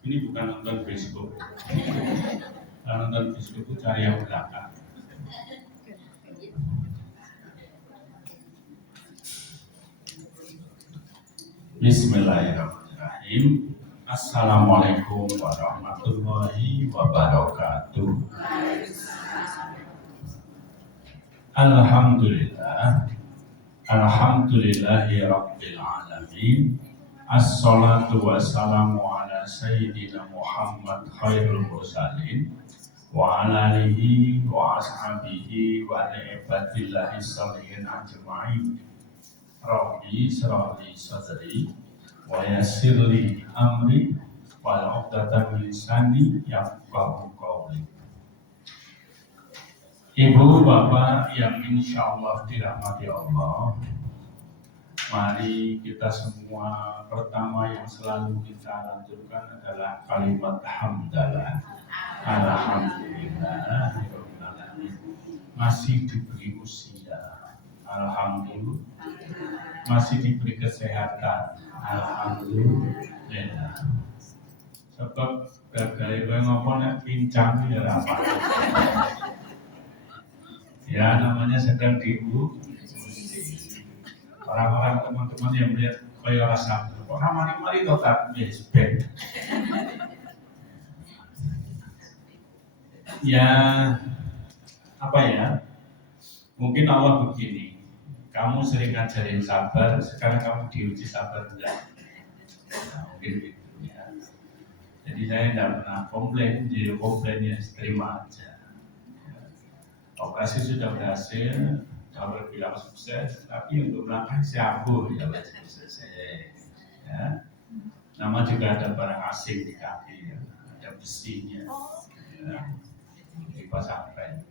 Ini bukan nonton Facebook. Kalau nonton Facebook itu cari yang belakang. Bismillahirrahmanirrahim. Assalamualaikum warahmatullahi wabarakatuh. Alhamdulillah. Alhamdulillahi rabbil alamin. Assalatu wassalamu ala sayyidina Muhammad khairul mursalin wa ala alihi wa ashabihi wa ibadillahi salihin ajma'in. Rabbi syrahli sadri wa yassirli amri wal 'uqdatam min lisani yafqahu qawli. Ibu bapak yang insyaallah dirahmati Allah, mari kita semua pertama yang selalu kita lanjutkan adalah kalimat hamdalah. Alhamdulillah masih diberi usia, alhamdulillah masih diberi kesehatan, alhamdulillah. Sebab gagal kowe ngopo nek pincang ya apa. Ya namanya sedang diuji. Orang-orang teman-teman yang melihat kaya rasa orang mari-mari tetap yes-ben. Ya apa ya, mungkin Allah begini, kamu sering ngajarin sabar, sekarang kamu diuji sabar enggak? Nah, mungkin gitu ya. Jadi saya tidak pernah komplain, jadi komplainnya terima aja. Operasi sudah berhasil, kalau bilang sukses, tapi untuk melangkah siapu ya selesai. Ya. Nama juga ada barang asing di kaki, ya. Ada besinya, ya. Dipasangkan.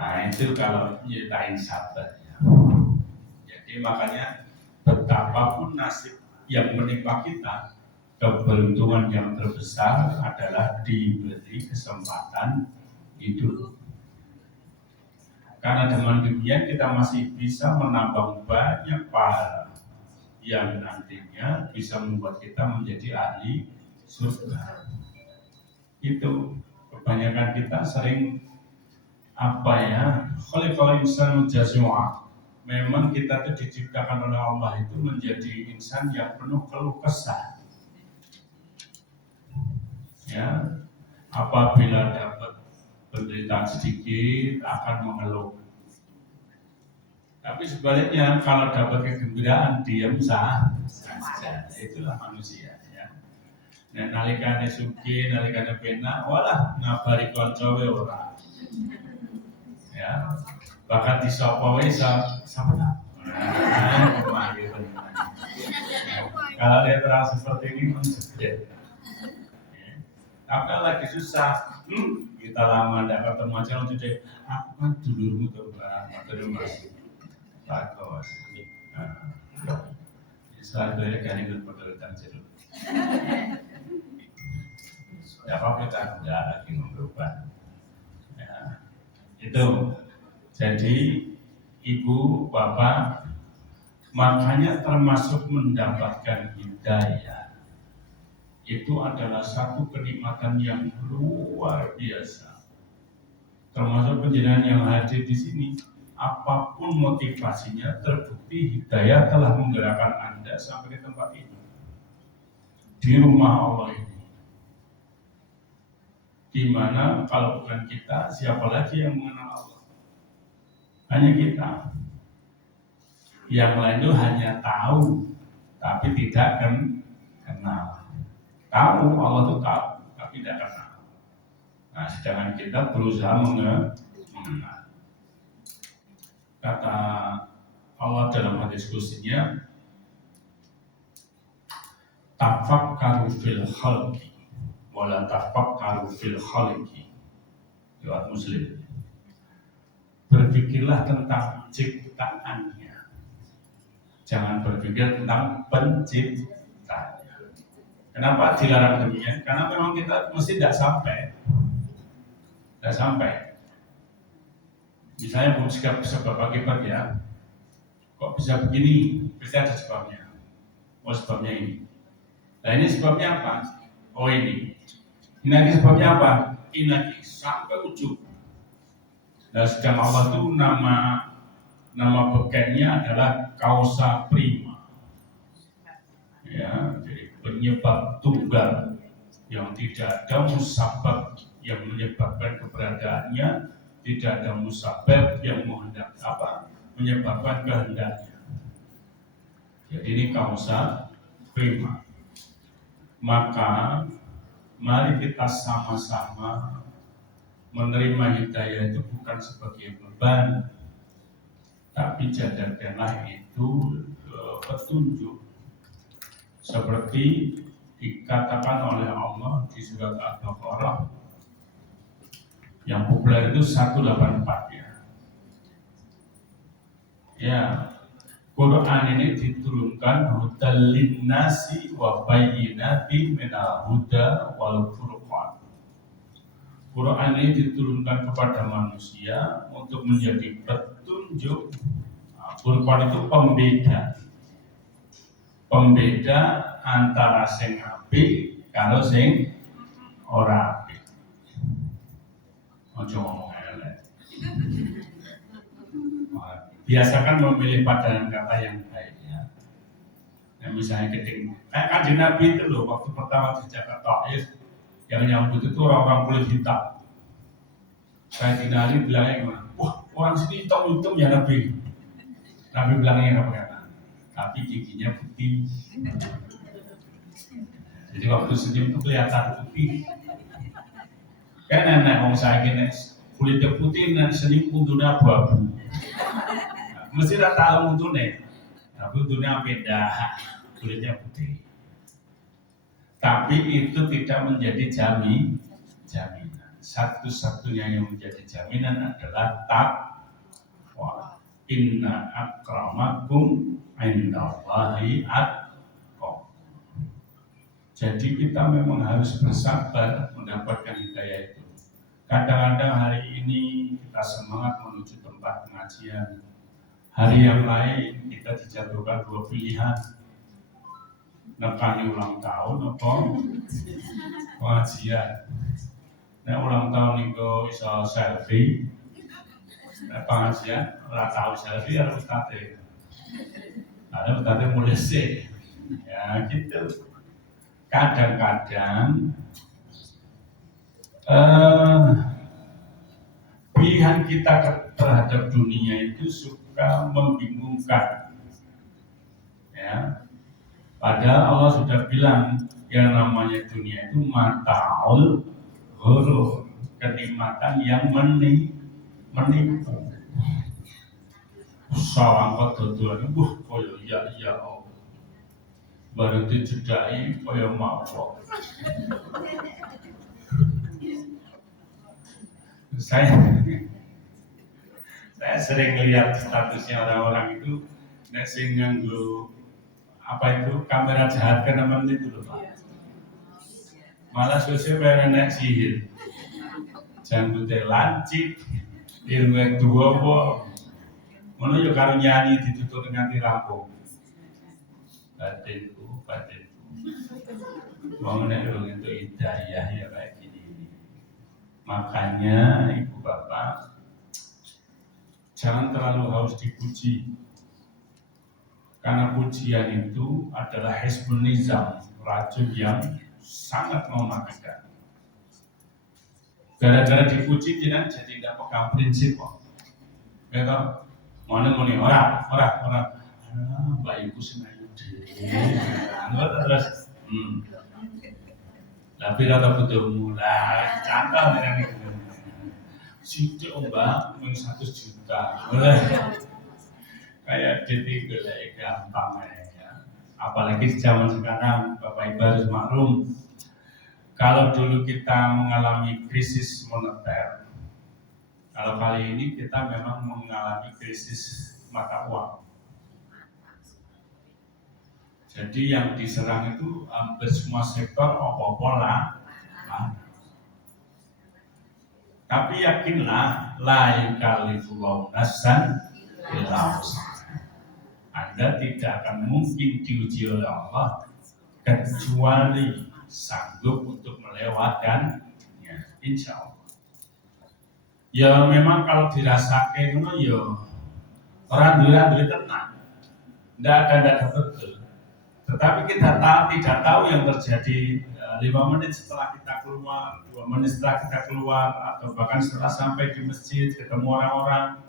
Nah itu kalau nyeritain sabar. Ya. Jadi makanya betapapun nasib yang menimpa kita, keberuntungan yang terbesar adalah diberi kesempatan hidup. Karena dengan demikian kita masih bisa menambang banyak pahala yang nantinya bisa membuat kita menjadi ahli surga. Itu kebanyakan kita sering apa ya, khalaqal insanu jazua. Memang kita itu diciptakan oleh Allah itu menjadi insan yang penuh keluh kesah. Ya, apabila dapat penderitaan sedikit akan mengeluh. Tapi sebaliknya kalau dapat kegembiraan diam saja. Itulah manusia ya. Nah, nalikane sugih, nalikane penak, walah ngabari kanca wae ora. Ya. Bahkan disapa wae sama. Kalau dia terang seperti ini menjadi. Apa lagi susah? Kita lama tidak ketemu aja langsung deh. Aku kan dulurmu tuh Pak, mas. Bagus. Saya kan ikut pegawai jeruk. Ya apa kita tidak lagi mengubah. Ya, itu. Jadi ibu bapak makanya termasuk mendapatkan hidayah. Itu adalah satu kenikmatan yang luar biasa. Termasuk penjenengan yang hadir di sini, apapun motivasinya, terbukti hidayah telah menggerakkan Anda sampai ke tempat ini. Di rumah Allah ini. Dimana kalau bukan kita, siapa lagi yang mengenal Allah? Hanya kita. Yang lain itu hanya tahu, tapi tidak kenal. Tahu, Allah itu tahu, tapi tidak kenal. Nah, sedangkan kita berusaha mengenal. Kata Allah dalam hadis qudsinya, tafakkaru fil khalqi wala tafakkaru fil khaliqi. Riwayat Muslim. Berpikirlah tentang ciptaannya, jangan berpikir tentang penciptanya. Kenapa dilarang demikian? Karena memang kita mesti tidak sampai. Misalnya sebab akibat ya, kok bisa begini? Pasti ada sebabnya. Oh sebabnya ini. Nah ini sebabnya apa? Oh ini sebabnya apa? Inaki sampai ujung. Nah sedang Allah itu nama bekennya adalah kausa prima. Ya, jadi penyebab tunggal yang tidak ada musabab yang menyebabkan keberadaannya, tidak ada musabab yang menyebabkan kehendaknya. Jadi ini kausa prima. Maka mari kita sama-sama menerima hidayah itu bukan sebagai beban, tapi jadikanlah itu petunjuk. Seperti dikatakan oleh Allah di surat Al-Baqarah yang populer itu 184 ya. Ya, Quran ini diturunkan hudal linnasi wa bayyinatin minal huda wal furqan. Quran ini diturunkan kepada manusia untuk menjadi petunjuk. Furqan itu pembeda antara sing apik karo sing ora apik. Ojo ngomong elek. Biasakan memilih padanan kata yang baik ya. Nah, misalnya keting, kayak Kanjeng Nabi itu loh, waktu pertama di Jakarta yang nyambut itu orang-orang kulit hitam. Saya dinari bilangnya gimana? Wah, orang sini hitam-hitam ya Nabi. Nabi bilangnya apa? Tapi giginya putih. Jadi waktu senyum itu kelihatan putih. Kan enak orang saya gini, kulitnya putih dan senyum untungnya abu-abu. Mesti tak tahu untungnya, tapi untungnya beda, kulitnya putih. Tapi itu tidak menjadi jaminan. Satu-satunya yang menjadi jaminan adalah taqwa. Inna akramakum indallahi atqakum. Jadi kita memang harus bersabar mendapatkan hidayah itu. Kadang-kadang hari ini kita semangat menuju tempat pengajian. Hari yang lain kita dijatuhkan dua pilihan. Nekani ulang tahun atau pengajian. Nah ulang tahun itu bisa selfie. Pengajian, ora tahu selfie harus ustadz. Ada ustadz mulai sih, ya gitu. Kadang-kadang pilihan kita terhadap dunia itu suka membingungkan, ya. Padahal Allah sudah bilang yang namanya dunia itu mataul ghurur, kenikmatan yang menipu. Sawang kedodolan, koyo iya oh. Baru dijedai koyo mabok. Saya sering lihat statusnya orang-orang itu sing nganggo apa itu kamera jahat kan namanya itu loh Pak. Malah sosial pengen sihir. Janggute lancip, ilmu dua po, mana yo karo nyanyi ditutup nganti rampung. Batinku, mau nek itu hidayah ya kayak gini. Makanya ibu bapak jangan terlalu harus dipuji, karena pujian itu adalah hizbun nizam, racun yang sangat mematikan. Gara-gara dipuji tidak jadi tidak pegang prinsip kok. Ya kan? Mana orang. Mbak Ibu senayu deh. Terus, tapi rata betul mulai contoh dengan itu. Sidik Mbak, mung 100 juta. Kayak detik golek gampang ya. Apalagi di zaman sekarang Bapak Ibu harus maklum. Kalau dulu kita mengalami krisis moneter, kalau kali ini kita memang mengalami krisis mata uang. Jadi yang diserang itu hampir semua sektor apa-apa lah. Tapi yakinlah, la yukallifullahu nafsan illa wus'aha. Anda tidak akan mungkin diuji oleh Allah kecuali sanggup untuk melewatkannya, insya Allah. Ya memang kalau dirasakan itu ya orang dua tenang, tidak ada betul. Tetapi kita tidak tahu yang terjadi 5 menit setelah kita keluar, 2 menit setelah kita keluar, atau bahkan setelah sampai di masjid ketemu orang-orang.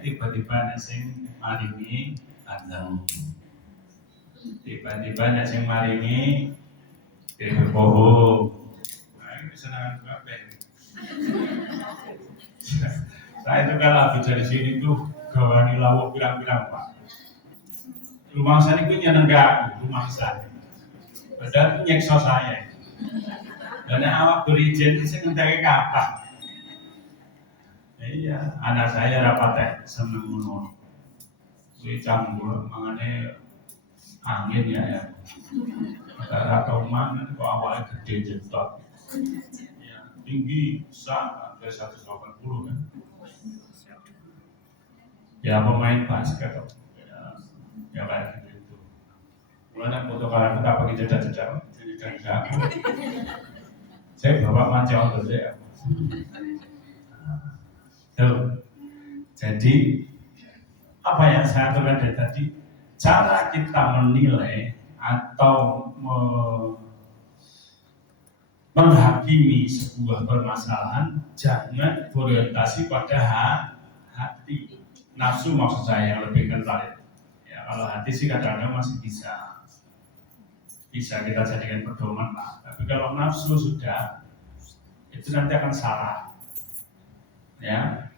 Tiba-tiba nesing maringi andang. Tiba-tiba nesing maringi bohong. Nah, ini senang banget. Saya itu kalau habis dari sini tuh gawani lawuk pirang-pirang Pak. Rumah saya itu nyenenggak rumah saya. Padahal itu nyekso saya. Dan awak berizin sing ngenteke kapan. Iya, anak saya rapatnya seneng ngono. Kuwi campur mangane angin ya. Karena kauman kok awalnya gede jetot. Ya, tinggi besar sampai 180 kan. Ya pemain basket ya kayak gitu. Mulanya foto karena kita pakai jeda-jeda saya bapak macam itu ya. Jadi apa yang saya katakan dari tadi, cara kita menilai atau menghakimi sebuah permasalahan jangan berorientasi pada hati. Nafsu maksud saya yang lebih kental. Ya, kalau hati sih kadang-kadang masih bisa kita jadikan pedoman lah. Tapi kalau nafsu sudah, itu nanti akan salah. Ya,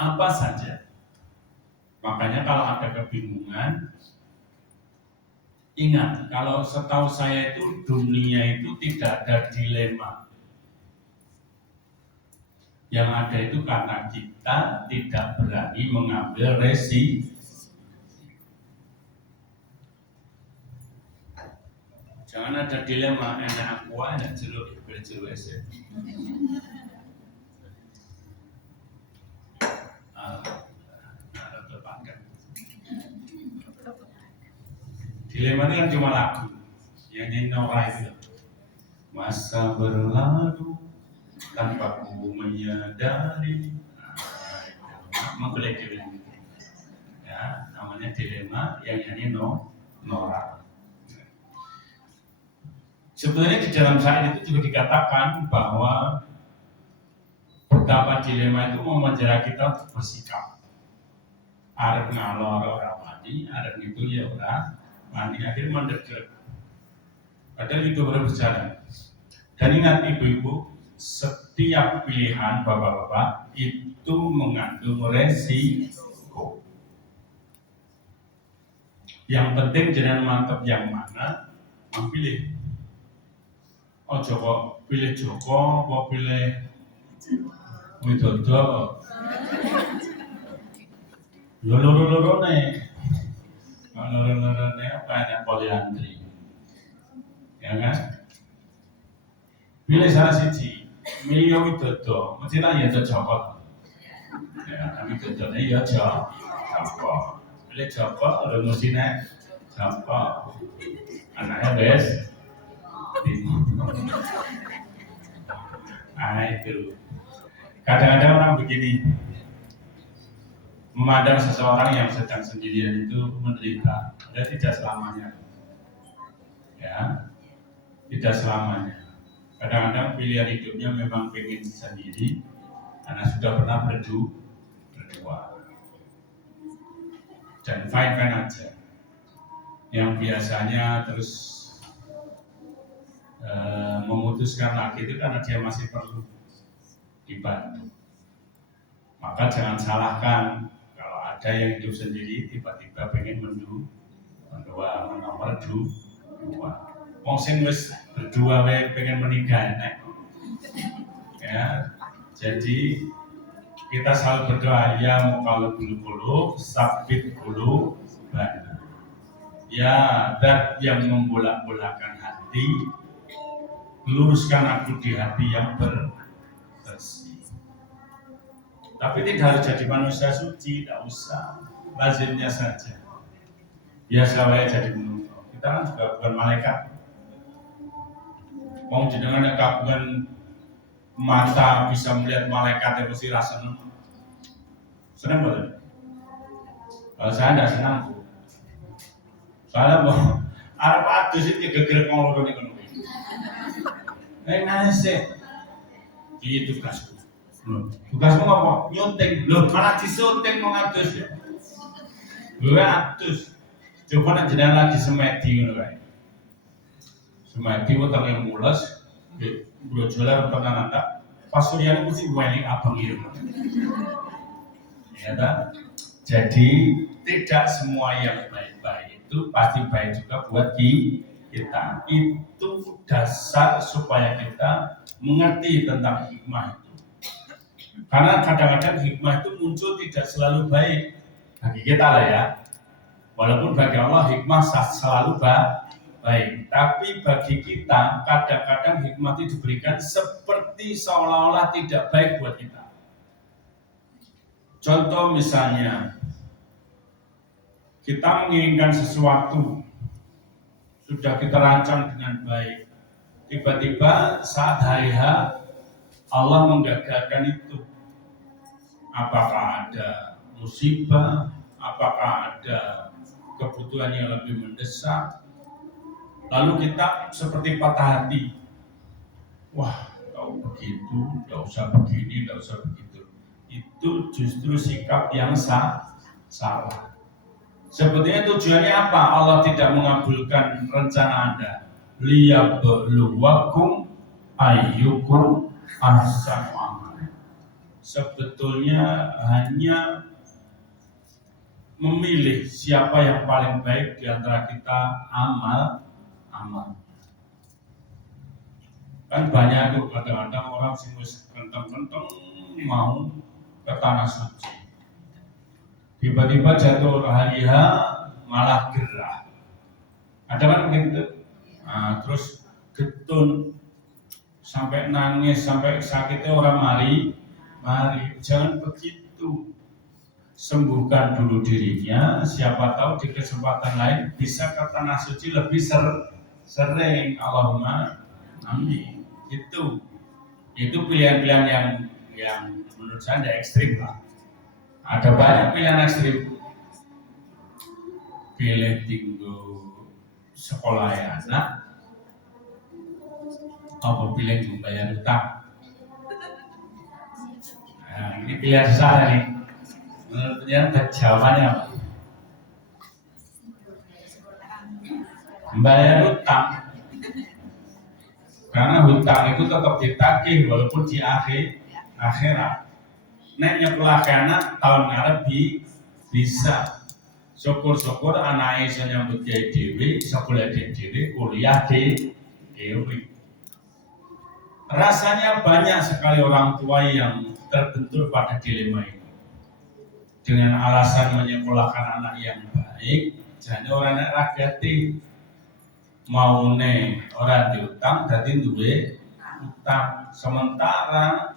apa saja. Makanya kalau ada kebingungan, ingat kalau setahu saya itu dunia itu tidak ada dilema. Yang ada itu karena kita tidak berani mengambil resiko. Jangan ada dilema, enak aku enak jeruk aja. Dilema ini kan cuma lagu yang nyanyi Nora itu. Masa berlalu tanpa ku menyadari. Memboleh dilema. Ya, namanya dilema yang nyanyi Nora. Sebenarnya di dalam syair itu juga dikatakan bahwa betapa dilema itu memenjara kita untuk bersikap. Arep ngalor orang mandi, arep itu ya orang mandi, akhirnya mendekat. Padahal itu baru berjalan. Dan ingat ibu-ibu, setiap pilihan bapak-bapak itu mengandung resiko. Yang penting jangan mantap yang mana, pilih. Oh Joko, pilih Joko, mau pilih Widodo. Loro nih apa ada poliandri, ya kan? Pilih salah siji, milih Widodo, mesti lah ya Joko. Ya, Widodo nih ya Joko. Pilih Joko, lalu mesti nih Joko. Anaknya bes. Itu kadang-kadang orang begini memandang seseorang yang sedang sendirian itu menderita, dan tidak selamanya, ya, tidak selamanya. Kadang-kadang pilihan hidupnya memang pengen sendiri karena sudah pernah berdua dan fine aja. Yang biasanya terus memutuskan lagi itu karena dia masih perlu dibantu. Maka jangan salahkan kalau ada yang hidup sendiri tiba-tiba pengen nomor dua. Wong sing wis berdua pengen menikah ya. Jadi kita selalu berdoa ya muqallib qulub sabit qulub ya zat yang membolak-bolakan hati, luruskan aku di hati yang bersih. Tapi tidak harus jadi manusia suci, tidak usah, lazimnya saja. biasa wae jadi menungso. Kita kan juga bukan malaikat. Wong jenengan kagungan mata bisa melihat malaikat yang mesti rasa senang betul. Kalau saya tidak senang, soalnya mau Arab adus itu geger ngomong nih kan. Nasi, itu tugasku. Tugasmu apa? Nyunting. Loh, malah disunting mau ngadus ya. Gue adus. Coba nak jenengan lagi semedi ngono kae. Semedi weteng yang mules, brojolan tenan tak. Pas suryane mesti weli abang itu. Ya kan? Jadi tidak semua yang baik-baik itu pasti baik juga buat kita. Itu dasar supaya kita mengerti tentang hikmah itu. Karena kadang-kadang hikmah itu muncul tidak selalu baik bagi kita lah ya. Walaupun bagi Allah hikmah selalu baik, tapi bagi kita kadang-kadang hikmah itu diberikan seperti seolah-olah tidak baik buat kita. Contoh misalnya, kita menginginkan sesuatu, sudah kita rancang dengan baik, tiba-tiba saat hari H, Allah menggagalkan itu. Apakah ada musibah, apakah ada kebutuhan yang lebih mendesak, lalu kita seperti patah hati. Wah, kau begitu, tidak usah begini, tidak usah begitu. Itu justru sikap yang salah. Sebetulnya tujuannya apa? Allah tidak mengabulkan rencana Anda. Liyabluwakum ayyukum ahsanu amala. Sebetulnya hanya memilih siapa yang paling baik di antara kita amal. Kan banyak tuh kadang-kadang orang sing wis kenteng-kenteng mau ke tanah suci. Tiba-tiba jatuh hari H malah gerah. Ada kan begitu? Nah, terus getun sampai nangis sampai sakitnya orang mari. Jangan begitu. Sembuhkan dulu dirinya. Siapa tahu di kesempatan lain bisa ke tanah suci lebih sering. Allahumma amin. Itu pilihan-pilihan yang menurut saya tidak ekstrim lah. Ada banyak pilihan ekstrim. Pilih tinggal sekolah ya anak, apa pilih membayar utang. Nah, ini pilihan saya nih. Menurut kalian jawabannya apa? Membayar utang. Karena hutang itu tetap ditagih walaupun di akhirat. Nek nyekolah anak tahun ngarep bisa. Syukur-syukur anak iso nyambut gawe dhewe, sekolah dhewe, kuliah dhewe. Rasanya banyak sekali orang tua yang terbentur pada dilema ini. Dengan alasan menyekolahkan anak yang baik, jadi orang nek ragati maune orang diutang dadi duwe utang. Sementara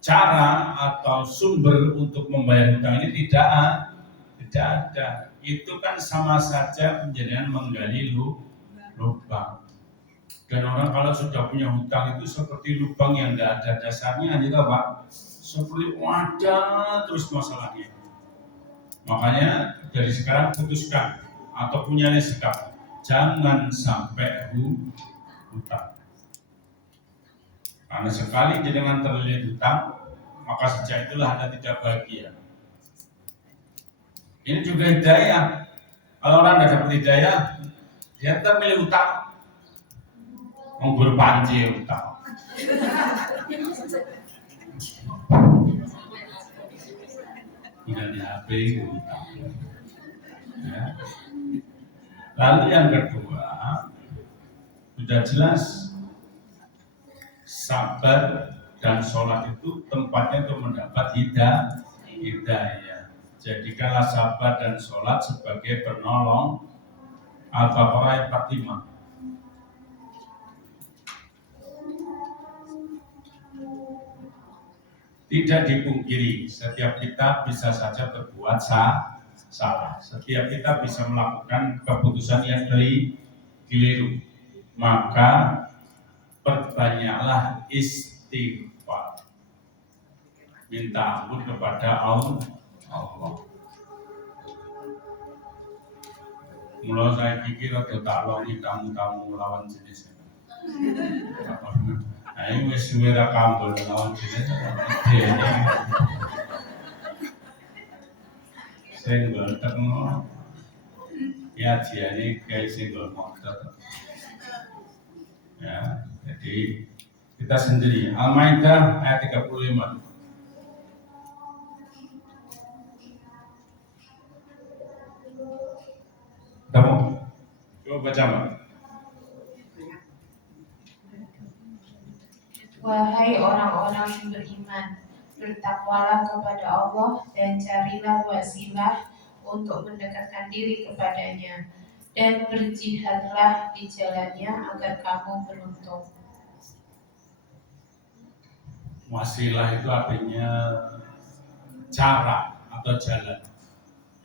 cara atau sumber untuk membayar hutang ini tidak ada. Itu kan sama saja menjadikan menggali lubang. Dan orang kalau sudah punya hutang itu seperti lubang yang tidak ada dasarnya, gitu Pak. Seperti wadah terus masalahnya. Makanya dari sekarang putuskan atau punya sikap, jangan sampai hutang. Karena sekali jenengan terlilit hutang, maka sejak itulah Anda tidak bahagia. Ini juga hidayah. Kalau orang tidak dapat hidayah, dia tetap milih hutang. Mengguru panci hutang. Tidak di HP hutang. Ya. Lalu yang kedua, sudah jelas sabar dan sholat itu tempatnya untuk mendapat hidayah. Jadikanlah sabar dan sholat sebagai penolong. Al-Baqarah 45. Tidak dipungkiri, setiap kita bisa saja berbuat salah. Setiap kita bisa melakukan keputusan yang keliru, maka perbanyaklah istighfar, minta ampun kepada Allah. Mula saya pikir atau tak longi tamu-tamu lawan jenis. Nah ini wis suwe ra kambel lawan jenis. Sing tekno ya jiane kayak single motor. Ya, jadi kita sendiri. Al-Maidah ayat 35. Kamu coba baca, Mbak. Wahai orang-orang yang beriman, bertakwalah kepada Allah dan carilah wasilah untuk mendekatkan diri kepadanya, dan berjihadlah di jalannya agar kamu beruntung. Wasilah itu artinya cara atau jalan.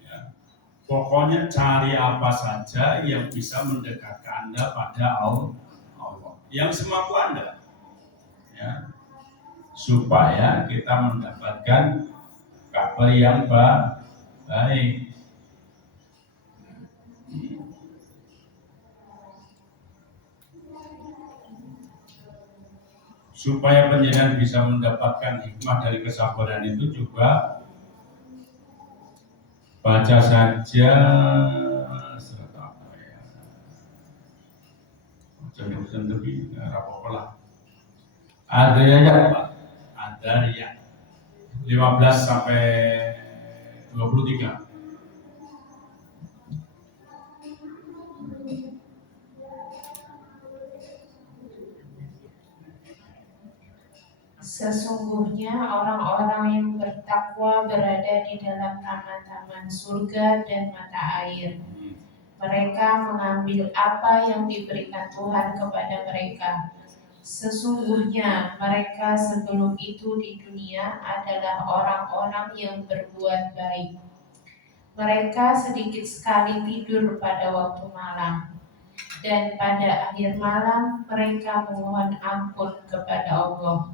Ya. Pokoknya cari apa saja yang bisa mendekatkan Anda pada Allah, yang semampu Anda. Ya. Supaya kita mendapatkan kabar yang baik. Supaya penjenengan bisa mendapatkan hikmah dari kesabaran itu juga baca saja surat apa ya? Jangan lebih apa lah. Ad-Dariyat 15 sampai 23. Sesungguhnya orang-orang yang bertakwa berada di dalam taman-taman surga dan mata air. Mereka mengambil apa yang diberikan Tuhan kepada mereka. Sesungguhnya mereka sebelum itu di dunia adalah orang-orang yang berbuat baik. Mereka sedikit sekali tidur pada waktu malam, dan pada akhir malam mereka memohon ampun kepada Allah.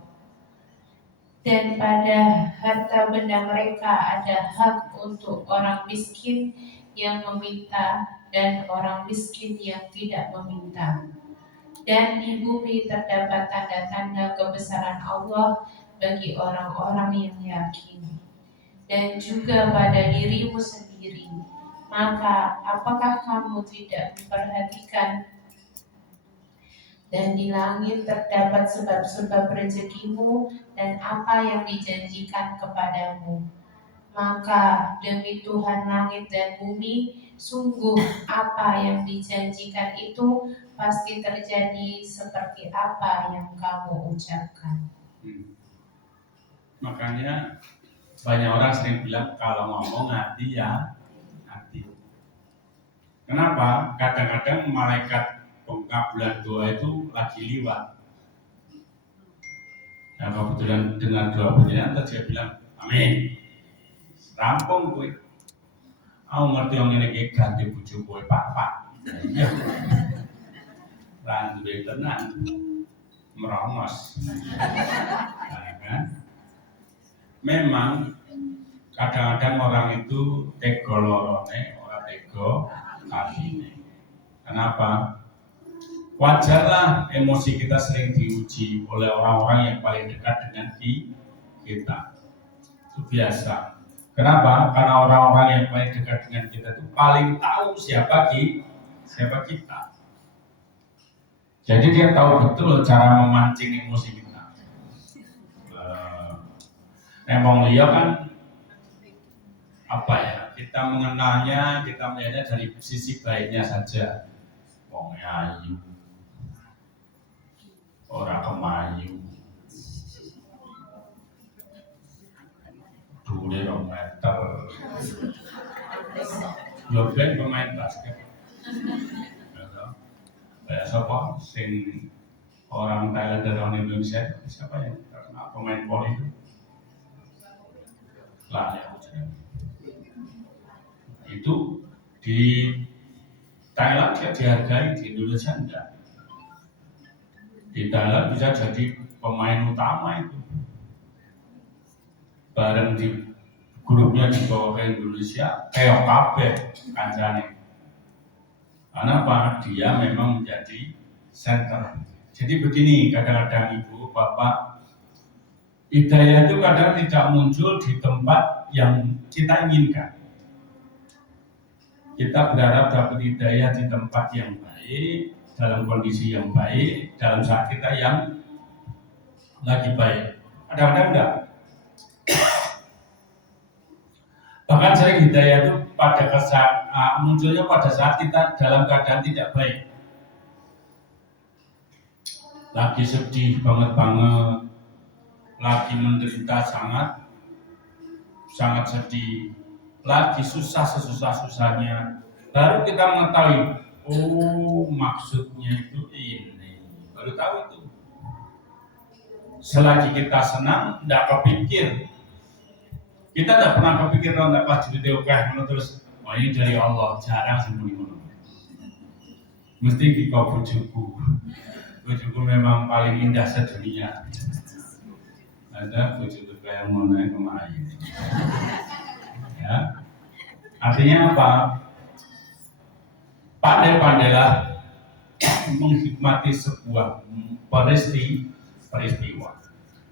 Dan pada harta benda mereka ada hak untuk orang miskin yang meminta dan orang miskin yang tidak meminta. Dan di bumi terdapat tanda-tanda kebesaran Allah bagi orang-orang yang yakin. Dan juga pada dirimu sendiri. Maka apakah kamu tidak memperhatikan? Dan di langit terdapat sebab-sebab rezekimu dan apa yang dijanjikan kepadamu. Maka demi Tuhan langit dan bumi, sungguh apa yang dijanjikan itu pasti terjadi seperti apa yang kamu ucapkan. Makanya banyak orang sering bilang kalau ngomong hati ya hati. Kenapa? Kadang-kadang malaikat pengkabulan doa itu lagi liwat. Nah kebetulan dengar doa penjenengan terus dia bilang amin. Rampung gue. Aku ngerti yang ini ganti bujuk gue pak. Iya. Randu tenang. Merongos. Nah, kan? Memang kadang-kadang orang itu tego lorone, orang tego katine. Kenapa? Wajarlah emosi kita sering diuji oleh orang-orang yang paling dekat dengan kita. Itu biasa. Kenapa? Karena orang-orang yang paling dekat dengan kita itu paling tahu siapa kita. Jadi dia tahu betul cara memancing emosi kita. Emang liya kan apa ya? Kita mengenalnya, kita melihatnya dari sisi baiknya saja. Wong ayu, ora kemayu, dule 2 meter. Yo ben pemain basket. Kayak siapa? Sing orang Thailand dari orang Indonesia, siapa ya? Karena pemain voli itu. Lah ya, Itu di Thailand dia dihargai, di Indonesia enggak. Di Thailand bisa jadi pemain utama itu. Bareng di grupnya dibawa ke Indonesia, keok kabeh kancane. Karena apa? Dia memang menjadi center. Jadi begini, kadang-kadang ibu, bapak, hidayah itu kadang tidak muncul di tempat yang kita inginkan. Kita berharap dapat hidayah di tempat yang baik, dalam kondisi yang baik, dalam saat kita yang lagi baik. Kadang-kadang enggak. Bahkan sering hidayah itu munculnya pada saat kita dalam keadaan tidak baik. Lagi sedih banget, lagi menderita sangat sedih, lagi susah sesusah-susahnya, baru kita mengetahui, oh maksudnya itu ini, baru tahu itu. Selagi kita senang, tidak kepikir, kita tidak pernah kepikir kalau tidak pas jadi terus, oh ini dari Allah, jarang sembunyi. Mesti kita bujuku memang paling indah sedunia. Ada bujuku yang mau naik kemarin. Ya. Artinya apa? Pandai-pandailah menghikmati sebuah peristiwa.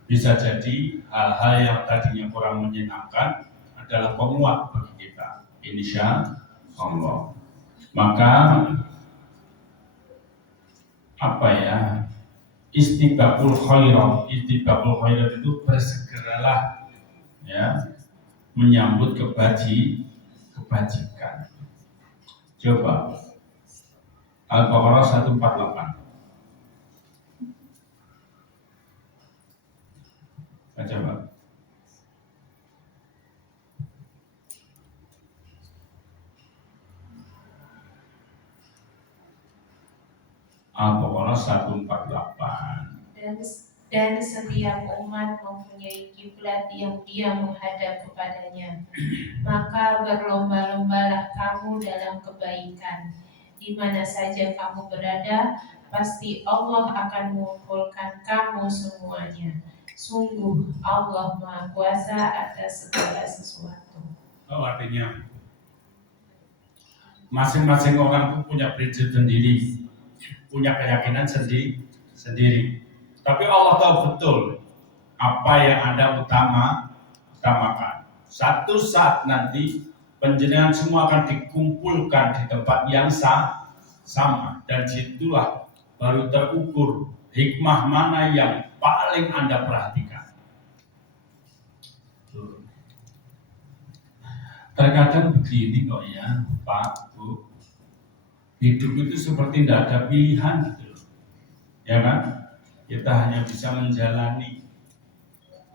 Bisa jadi hal-hal yang tadinya kurang menyenangkan adalah penguat bagi kita. Insya Allah. Maka istibaqul khairat itu bersegeralah ya menyambut kebajikan. Coba Al-Baqarah 148. Baca Pak. Al-Baqarah 148. Dan setiap umat mempunyai kiblat yang dia menghadap kepadanya. Maka berlomba-lombalah kamu dalam kebaikan. Di mana saja kamu berada, pasti Allah akan mengumpulkan kamu semuanya. Sungguh Allah Maha Kuasa atas segala sesuatu. Oh, artinya masing-masing orang itu punya prinsip sendiri, punya keyakinan sendiri. Tapi Allah tahu betul apa yang Anda utamakan. Satu saat nanti penjenengan semua akan dikumpulkan di tempat yang sama, dan situlah baru terukur hikmah mana yang paling Anda perhatikan. Terkadang begini kok ya Pak, Bu, hidup itu seperti tidak ada pilihan gitu loh, ya kan? Kita hanya bisa menjalani.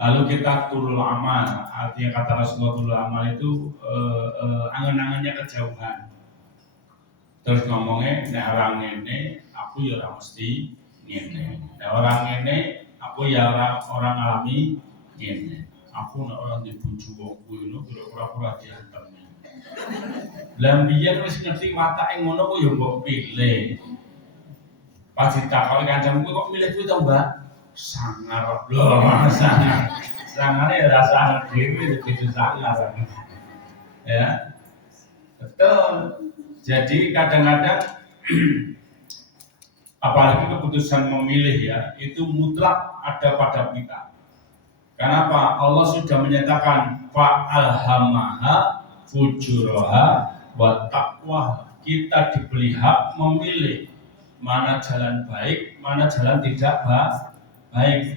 Lalu kita tulul amal, artinya kata Rasulullah tulul amal itu angan-angannya kejauhan. Terus ngomongnya, nah orang ini, aku ya orang mesti ini. Nah orang ini, aku ya orang alami ini. Aku nak orang di bujuku ini, pura-pura dihantam. Lambian wis ngerti watake ngono ku ya mbok pilih. Pas ditakoki kancamu kok milih kuwi to, Mbak? Sangar lho, sangar. Sangare ya rasa dhewe itu sangar. Ya. Betul. Jadi kadang-kadang apalagi keputusan memilih ya, itu mutlak ada pada kita. Kenapa? Allah sudah menyatakan fa'alhamaha fujuraha wa taqwa. Kita diberi hak memilih mana jalan baik, mana jalan tidak baik.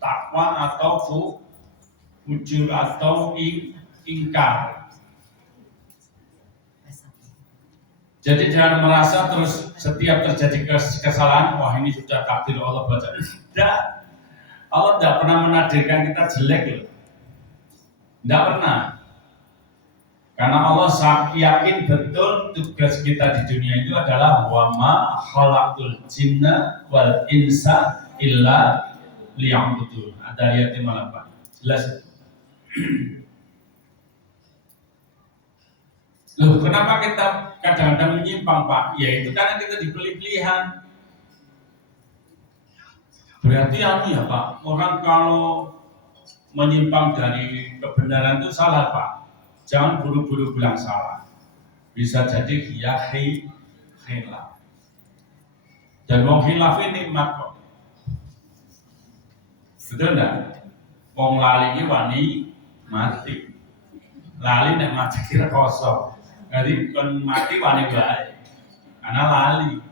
Takwa atau fujur atau ingkar. Jadi jangan merasa terus setiap terjadi kesalahan, wah ini sudah takdir Allah baca. Tidak. Allah tidak pernah menakdirkan kita jelek loh. Tidak pernah. Karena Allah yakin betul tugas kita di dunia itu adalah wa ma khalaqtul jinna wal insa illa liya'budun. Ada ayat 58. Jelas. Loh, kenapa kita kadang-kadang menyimpang, Pak? Ya itu karena kita dibeli pilihan. Berarti ya Pak, orang kalau menyimpang dari kebenaran itu salah, Pak. Jangan buru-buru bilang salah. Bisa jadi dia khilaf. Dan wong khilaf ini nikmat kok. Betul enggak? Wong lali ini wani mati. Lali nek mati kira kosong. Jadi kon mati wani bae. Karena lali.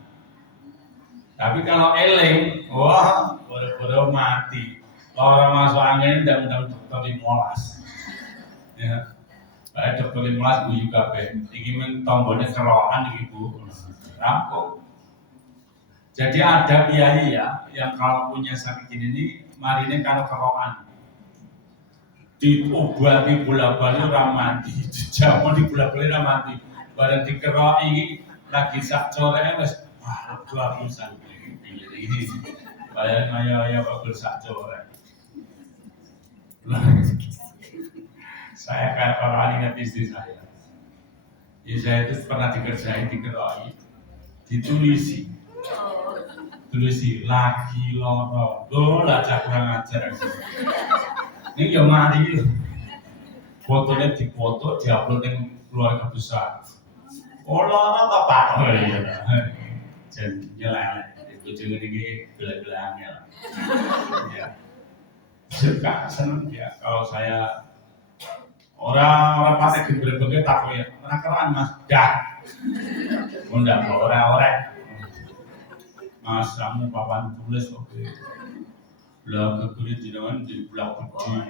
Tapi kalau eling, wah, bodoh-bodoh mati. Orang masuk angin dan dokter 15. Ya. Baik dokter 15 guyu kabeh. Iki men tombone kerokan iki Bu. Rampung. Jadi ada kiai ya yang kalau punya sakit ini marine kalau kerokan. Diobati bola-bali ora mati, dijamu di bola-bali ora mati. Bareng dikeroki lagi sak core wis wah aku santai. Ini bayar maya bagus sak core. Saya kayak orang ingat istri saya. Ya, saya itu pernah dikerjain dikeroki, ditulisi lagi loro, lah kurang ajar. Ini ya mari fotonya dipoto, diupload yang keluarga besar. Oh loro apa Pak? Oh iya, jadi nyelek. Itu juga ini gila-gilanya. Ya, suka seneng ya kalau saya orang pasti berbagai takut ya. Orang keren Mas, dah. Undang orang-orang. Mas kamu papan tulis oke. Belah kekulit jangan jadi belah kecil.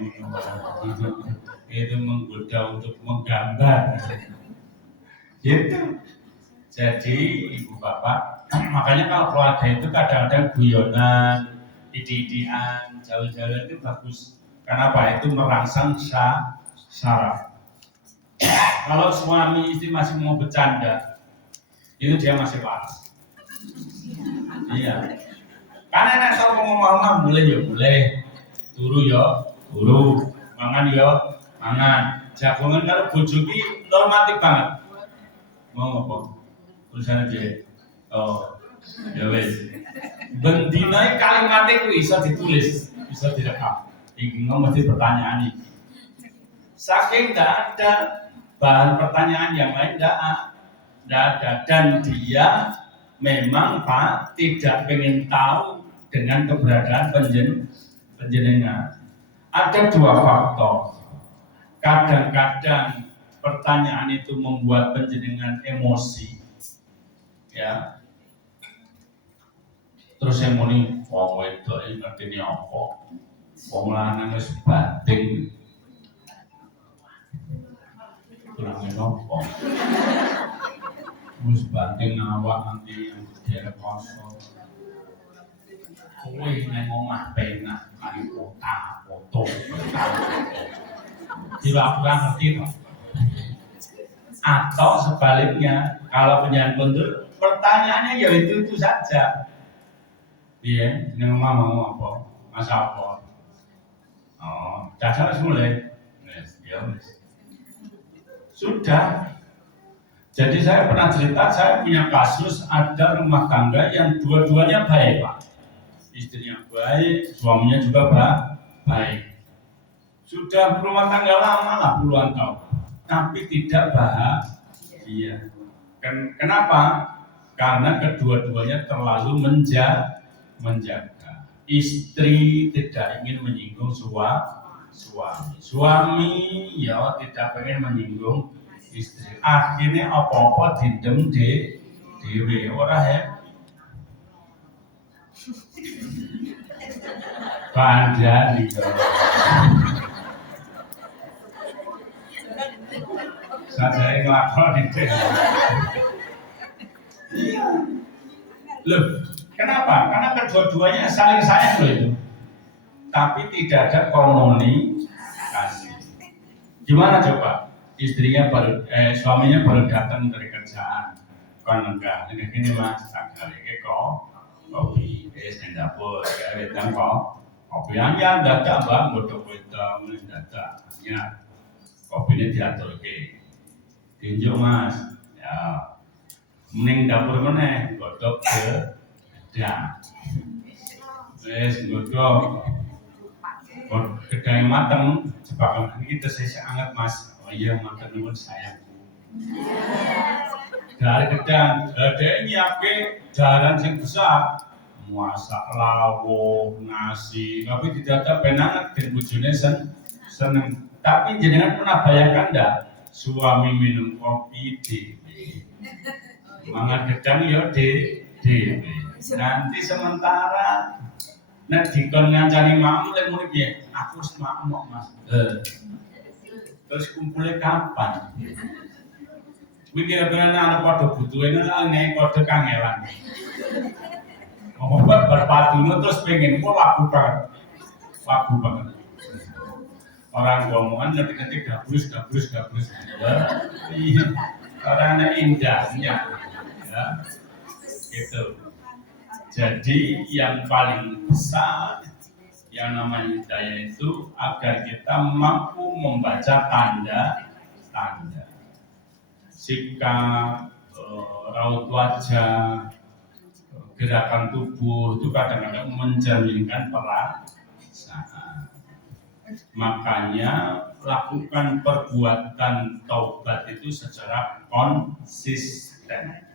Itu menggoda untuk menggambar. Gitu. Jadi ibu bapak, makanya kalau keluarga itu kadang-kadang guyonan, ide-idean, jalan-jalan itu bagus. Kenapa? Itu merangsang syaraf. Kalau suami istri masih mau bercanda, itu dia masih waras. Iya. Karena nek sok ngomong boleh ya boleh. Turu, mangan ya mangan. Jagongan karo bojo ki normatif banget. Mau apa? Tulisan aja. Oh, ya wes. Bendina kalimatnya ku bisa ditulis, bisa direkam. Iki mesti pertanyaan ini. Saking tidak ada bahan pertanyaan yang lain tidak ada dan dia memang Pak tidak ingin tahu dengan keberadaan penjenengan. Ada dua faktor. Kadang-kadang pertanyaan itu membuat penjenengan emosi, ya. Terus yang muni, wong wedok iki ngertine apa? Wong lanang wis batin. Kurang apa? Wis batin awak nanti yang derek kosong. Kowe nang omah penak kali foto. Tidak ngerti toh. Atau sebaliknya, kalau penyanyi kondur, pertanyaannya ya itu saja. Iya, nang omah mau apa? Masak apa? Oh, dasar mulai. Ya wis. Sudah. Jadi saya pernah cerita, saya punya kasus ada rumah tangga yang dua-duanya baik Pak. Istrinya baik, suaminya juga baik. Sudah berumah tangga lama lah puluhan tahun, tapi tidak bahagia. Kenapa? Karena kedua-duanya terlalu menjaga. Istri tidak ingin menyinggung suami. Suami ya tidak pengen menyinggung istri. Akhirnya apa-apa didem dewe ora ya. Bandani. Saya ngelakon itu. Loh, kenapa? Karena kedua-duanya saling sayang loh itu. Tapi tidak ada komunikasi. Gimana coba? Suaminya baru datang dari kerjaan. Kan enggak, ini Mas, kali ini kok kopi, di dapur, kayak wedang kok. Kopi hanya dadak Mbak, bodoh-bodoh mendadak. Hanya kopinya diatur ke. Diunjuk Mas. Ya. Mending dapur meneh, godhog gedang. Wis godhog. Gedang mateng, jebakan iki tesih anget Mas. Oh iya matur nuwun sayangku. Dari gedang, dhek nyiapke jaran sing besar. Masak lawuh, nasi, tapi tidak ada benangan dan bojone seneng. Tapi jenengan pernah bayangkan enggak? Suami minum kopi dhewe. Mangan gedang ya dhewe. Nanti sementara nek dikon ngancani makmu lek muni piye? Aku wis makmu Mas. Terus kumpulnya kapan? Kuwi kira-kira anak padha butuhe nek padha kangelan. Ngomong berpaduno terus pengen kok lagu banget. Orang ngomongan ngerti-ngerti gabrus. Iya. Karena indahnya. Ya. Gitu. Jadi yang paling besar yang namanya hidayah itu agar kita mampu membaca tanda-tanda sikap, raut wajah, gerakan tubuh itu kadang-kadang mencerminkan perasaan. Makanya lakukan perbuatan taubat itu secara konsisten.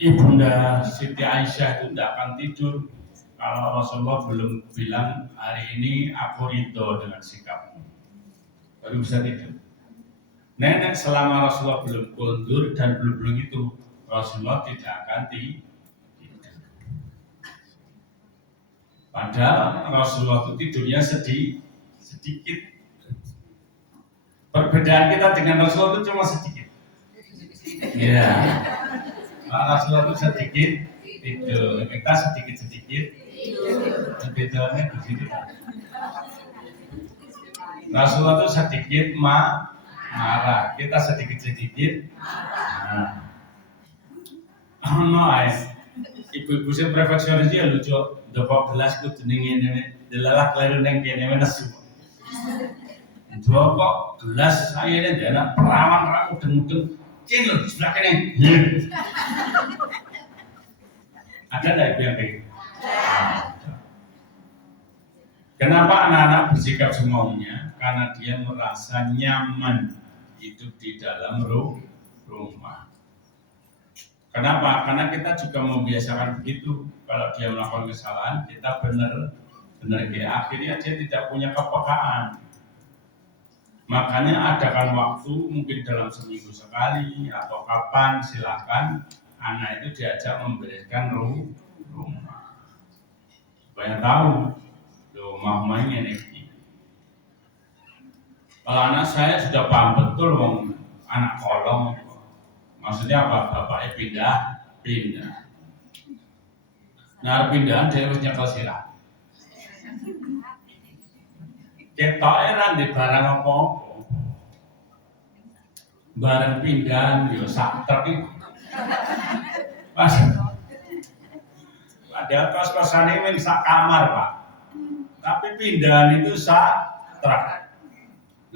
Ibunda Siti Aisyah itu tidak akan tidur kalau Rasulullah belum bilang hari ini aku ridho dengan sikapmu, baru bisa tidur. Nenek selama Rasulullah belum kondur dan belum itu Rasulullah tidak akan tidur. Padahal Rasulullah itu tidurnya sedikit. Perbedaan kita dengan Rasulullah itu cuma sedikit. Ya. Rasulullah itu sedikit tidur, kita sedikit. Bedanya di situ. Rasulullah itu sedikit marah, kita sedikit. Ibu-ibu sing perfeksionis ya lucu, ndopok gelas ku jenenge ngene, delalah kleru ning kene nesu. Ndopok gelas sayene ndana perawan ra udeng-udeng, cing lho sebelah kene. Ada enggak ibu yang kayak gitu? Kenapa anak-anak bersikap semaunya? Karena dia merasa nyaman hidup di dalam rumah. Kenapa? Karena kita juga membiasakan begitu. Kalau dia melakukan kesalahan, kita benar kayak akhirnya dia tidak punya kepekaan. Makanya adakan waktu mungkin dalam seminggu sekali atau kapan silakan anak itu diajak membereskan rumah. Supaya tahu, mamanya ini. Kalau anak saya sudah paham betul, anak kolong. Maksudnya apa? Bapaknya pindah. Nah pindahan dia harus nyekel sirah. Ketoknya kan di barang apa? Barang pindahan, yo sak truk itu. Padahal kos-kosan ini sak kamar Pak. Tapi pindahan itu sak truk.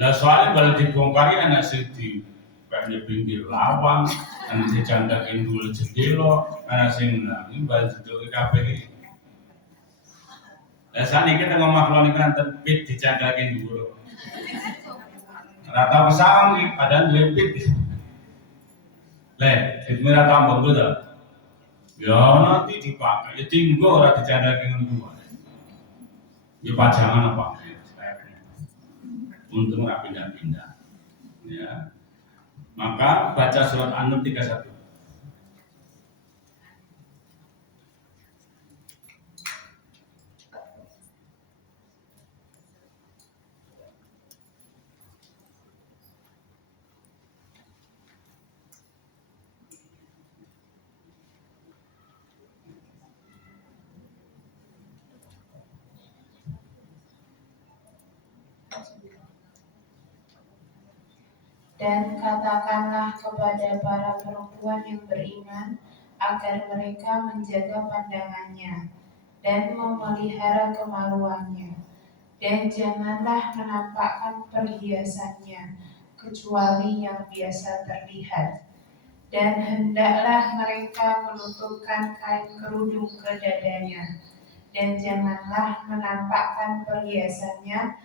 Lah soalnya balik dibongkari anak sedih. Kayak pinggir lawang, anak si candakin dulu jendela, anak sing ini balik duduk ke kafe ini. Lah saat ini kita ngomong kalau ini kan tepit dicandakin dulu. Rata pesawang nih, padahal dua pit. Leh, itu rata ambang betul. Ya nanti dipakai, ya tinggal orang dicandakin dulu. Ya pajangan apa? Untung nggak pindah-pindah. Ya. Maka baca surat An-Nur 31. Dan katakanlah kepada para perempuan yang beriman agar mereka menjaga pandangannya dan memelihara kemaluannya, dan janganlah menampakkan perhiasannya kecuali yang biasa terlihat. Dan hendaklah mereka menutupkan kain kerudung ke dadanya, dan janganlah menampakkan perhiasannya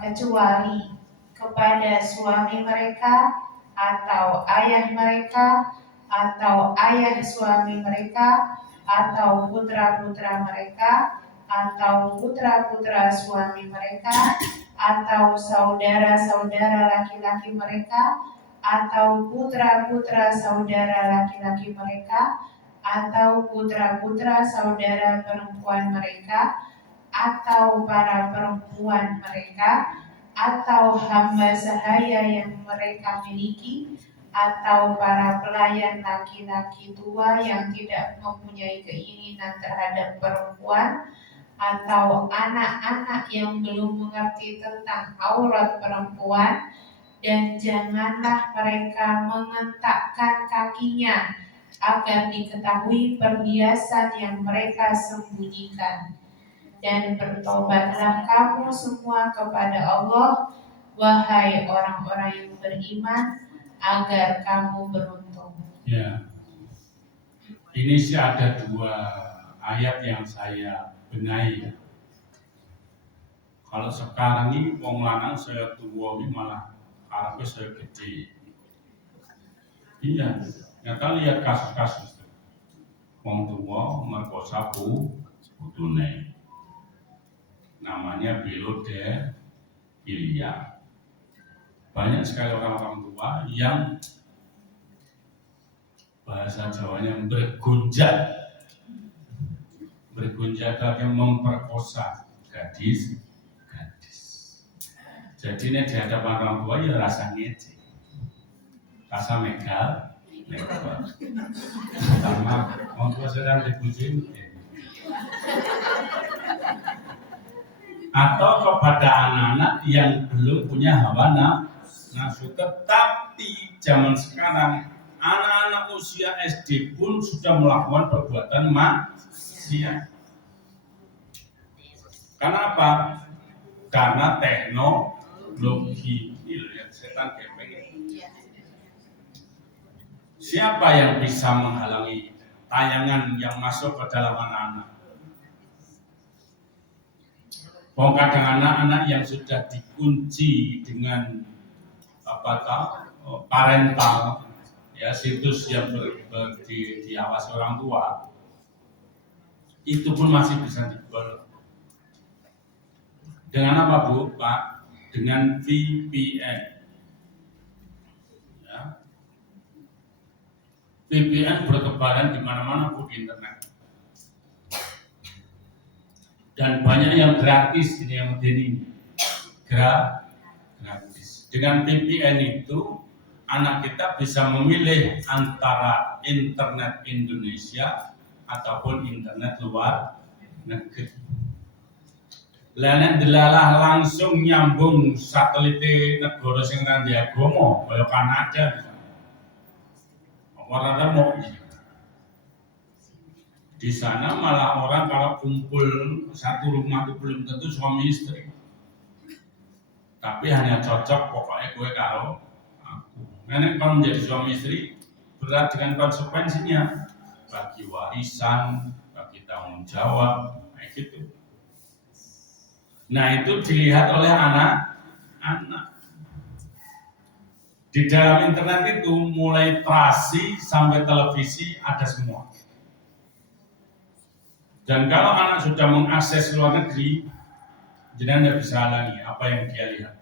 kecuali kepada suami mereka, atau ayah mereka, atau ayah suami mereka, atau putra-putra mereka, atau putra-putra suami mereka, atau saudara-saudara laki-laki mereka, atau putra-putra saudara laki-laki mereka, atau putra-putra saudara perempuan mereka, atau para perempuan mereka, atau hamba sahaya yang mereka miliki, atau para pelayan laki-laki tua yang tidak mempunyai keinginan terhadap perempuan, atau anak-anak yang belum mengerti tentang aurat perempuan, dan janganlah mereka mengentakkan kakinya agar diketahui perhiasan yang mereka sembunyikan. Dan bertobatlah kamu semua kepada Allah, wahai orang-orang yang beriman, agar kamu beruntung. Ya, ini sih ada 2 ayat yang saya benahi. Kalau sekarang ini wong lanang saya tua ini malah karena saya gede. Iya, nyata lihat kasus-kasus wong tua merkosa putune. Namanya Ilia. Banyak sekali orang-orang tua yang bahasa Jawanya bergonjak karena memperkosa gadis. Jadi ini di hadapan orang tua ya rasa ngece, rasa megal, sama orang tua sedang dibujuk. Atau kepada anak-anak yang belum punya hawa nafsu. Tetapi zaman sekarang anak-anak usia SD pun sudah melakukan perbuatan maksiat. Kenapa? Karena teknologi. Ini lihat setan kepeng. Siapa yang bisa menghalangi tayangan yang masuk ke dalam anak-anak? Kadang anak-anak yang sudah dikunci dengan parental, ya situs yang diawasi orang tua, itu pun masih bisa dibuat. Dengan apa Bu, Pak? Dengan VPN. Ya. VPN bertebaran di mana-mana Bu di internet. Dan banyak yang gratis, ini yang medeni gratis. Dengan VPN itu anak kita bisa memilih antara internet Indonesia ataupun internet luar negeri. Lainnya delalah langsung nyambung satelit negara sing nandi agama kaya Kanada. Orang-orang mau di sana malah orang kalau kumpul satu rumah itu belum tentu suami istri, tapi hanya cocok pokoknya gue kalau aku. Nenek kalau menjadi suami istri berat dengan konsekuensinya, bagi warisan, bagi tanggung jawab, kayak gitu. Nah itu dilihat oleh anak-anak. Di dalam internet itu mulai terasi sampai televisi ada semua. Dan kalau anak sudah mengakses luar negeri, jenengan tidak bisa halangi apa yang dia lihat.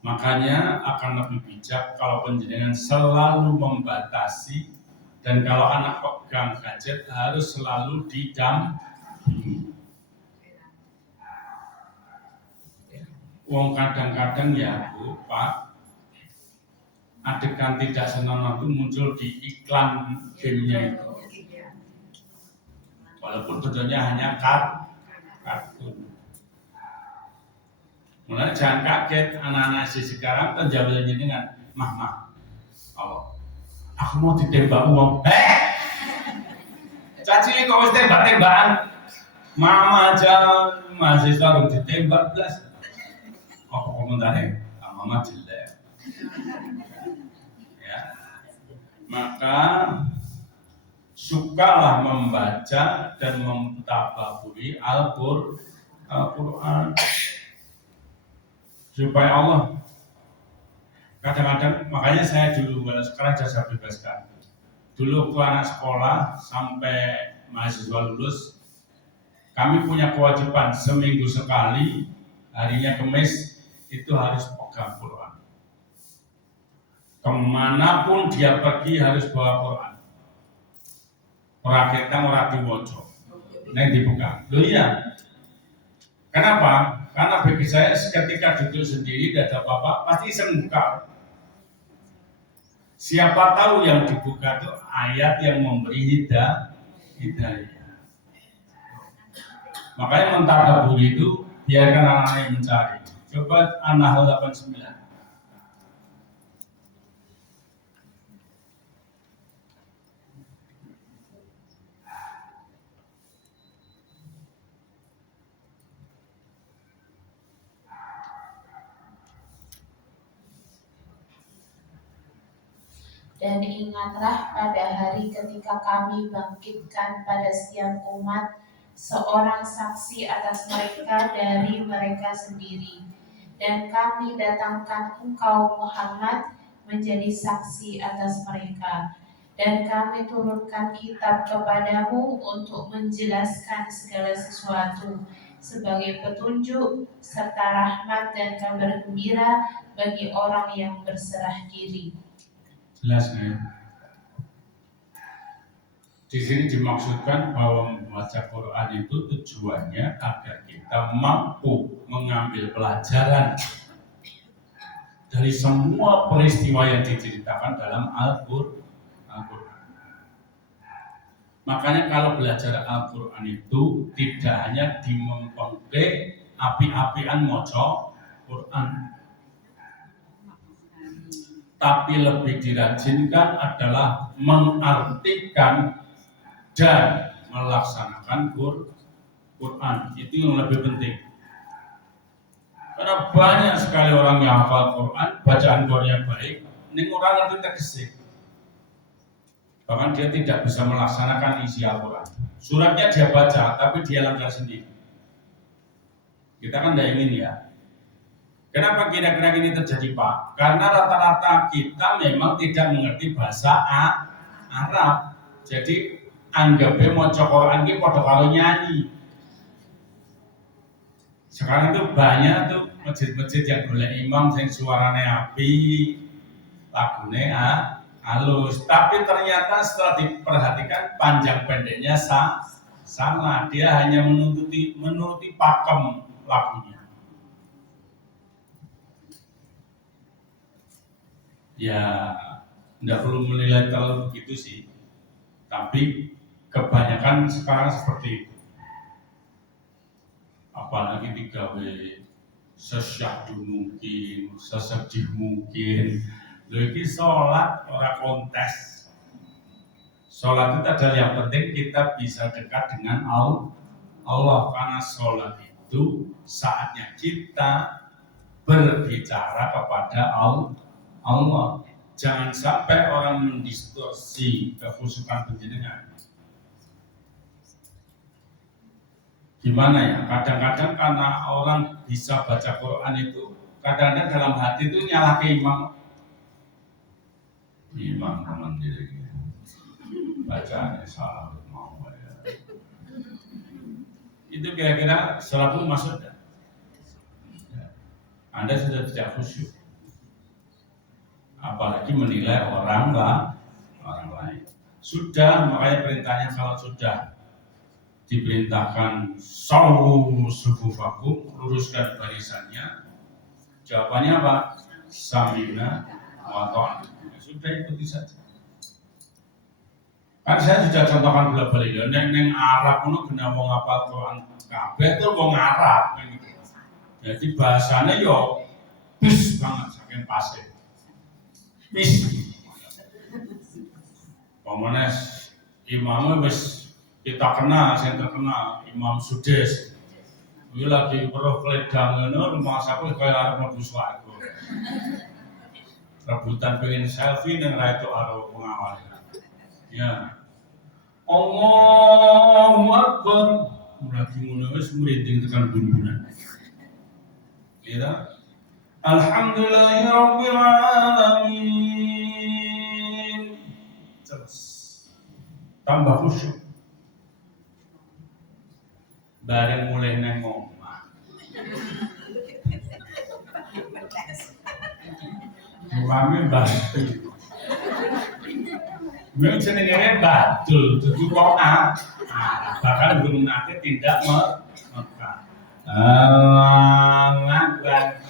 Makanya akan lebih bijak kalau penjenengan selalu membatasi, dan kalau anak pegang gadget harus selalu didampingi. Wong kadang-kadang ya Bu, Pak, adegan tidak senonoh itu muncul di iklan gamenya itu. Walaupun bentuknya hanya kartun. Mulai jangan kaget anak-anak sekarang terjawab dengan mah, oh, aku mau ditembak uang. Caci kok wis tembak-tembakan. Mama aja mahasiswa belum ditembak belas. Apa komentarnya? Mama jelek. Ya. Maka sukalah membaca dan mentadaburi Al-Quran supaya Allah. Kadang-kadang makanya saya dulu, sekarang saya bebaskan. Dulu waktu anak sekolah sampai mahasiswa lulus, kami punya kewajiban seminggu sekali, harinya Kamis itu harus pegang Quran. Kemanapun dia pergi harus bawa Quran. Orang ketang, orang diwoco, neng dibuka. Loh iya. Kenapa? Karena bagi saya ketika duduk sendiri tidak ada apa-apa, pasti iseng buka. Siapa tahu yang dibuka itu ayat yang memberi hidayah. Makanya mentadaburi itu biarkan anak-anak yang mencari. Coba An-Nahl 89. Dan ingatlah pada hari ketika kami bangkitkan pada setiap umat seorang saksi atas mereka dari mereka sendiri. Dan kami datangkan engkau Muhammad menjadi saksi atas mereka. Dan kami turunkan kitab kepadamu untuk menjelaskan segala sesuatu sebagai petunjuk serta rahmat dan kabar gembira bagi orang yang berserah diri. Jelas ya. Di sini dimaksudkan bahwa membaca Quran itu tujuannya agar kita mampu mengambil pelajaran dari semua peristiwa yang diceritakan dalam Al-Quran. Makanya kalau belajar Al-Quran itu tidak hanya dimempengke api-apian moco Quran, tapi lebih dirajinkan adalah mengartikan dan melaksanakan Quran. Itu yang lebih penting. Karena banyak sekali orang yang hafal Quran, bacaan Qurannya baik, ini orang ngerti teksnya. Bahkan dia tidak bisa melaksanakan isi Al-Quran. Suratnya dia baca, tapi dia langgar sendiri. Kita kan tidak ingin ya. Kenapa kira-kira ini terjadi Pak? Karena rata-rata kita memang tidak mengerti bahasa Arab. Jadi anggapnya mau Quran ini pada kalau nyanyi. Sekarang itu banyak tuh masjid-masjid yang golek imam yang suaranya api, lagunya halus. Tapi ternyata setelah diperhatikan panjang pendeknya sama. Dia hanya menuruti pakem lagunya. Ya, tidak perlu menilai terlalu begitu sih. Tapi kebanyakan sekarang seperti itu. Apalagi digawe sesyahdu mungkin, sesedih mungkin. Lagi sholat orang kontes. Sholat itu adalah yang penting kita bisa dekat dengan Allah. Karena sholat itu saatnya kita berbicara kepada Allah. Jangan sampai orang mendistorsi kekhusyukan penjenengan. Gimana ya? Kadang-kadang karena orang bisa baca Quran itu, kadang-kadang dalam hati itu nyalah ke imam mandiri. Bacaannya salah mau ya. Itu kira-kira sholat itu masuk ya? Anda sudah tidak khusyuk. Apalagi menilai orang lain. Sudah, makanya perintahnya kalau sudah diperintahkan sawu sufufakum, luruskan barisannya. Jawabannya apa? Samina wa ta'ana. Sudah ikuti saja. Kan saya sudah contohkan bola-bali. Neng Arab itu kena wong hafal Quran kabeh tuh wong Arab. Jadi bahasanya yo bis banget saking pasir. Bis. Pemenang imamnya wis kita kenal, yang terkenal Imam Sudes. Iki lagi weruh kledang ngono rumah saku kaya arep mlebu swarga. Rebutan pengen selfie nang ra itu karo pengawal. Ya. Allahu Akbar. Lagi ngono wis merinding tekan bunbunan. Ya. Alhamdulillahirabbil alamin. Terus tambah khusyuk. Bareng mulai nang omah. Mami batu. Memang jenenge batu, dudu kok bahkan gunung nate tidak Mekah. Allahu Akbar.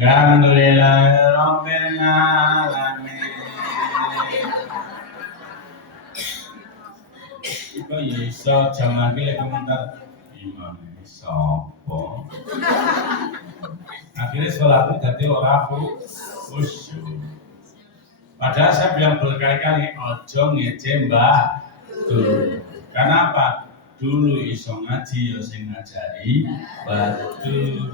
Alhamdulillahirabbil alamin. Kok iso jaman iki lek komentar imam sopo. Akhirnya sholat dadi ora khusyuk. Padahal saya bilang berkali-kali ojo ngece mbah tuh. Karena apa? Dulu iso ngaji ya sing ngajari batu.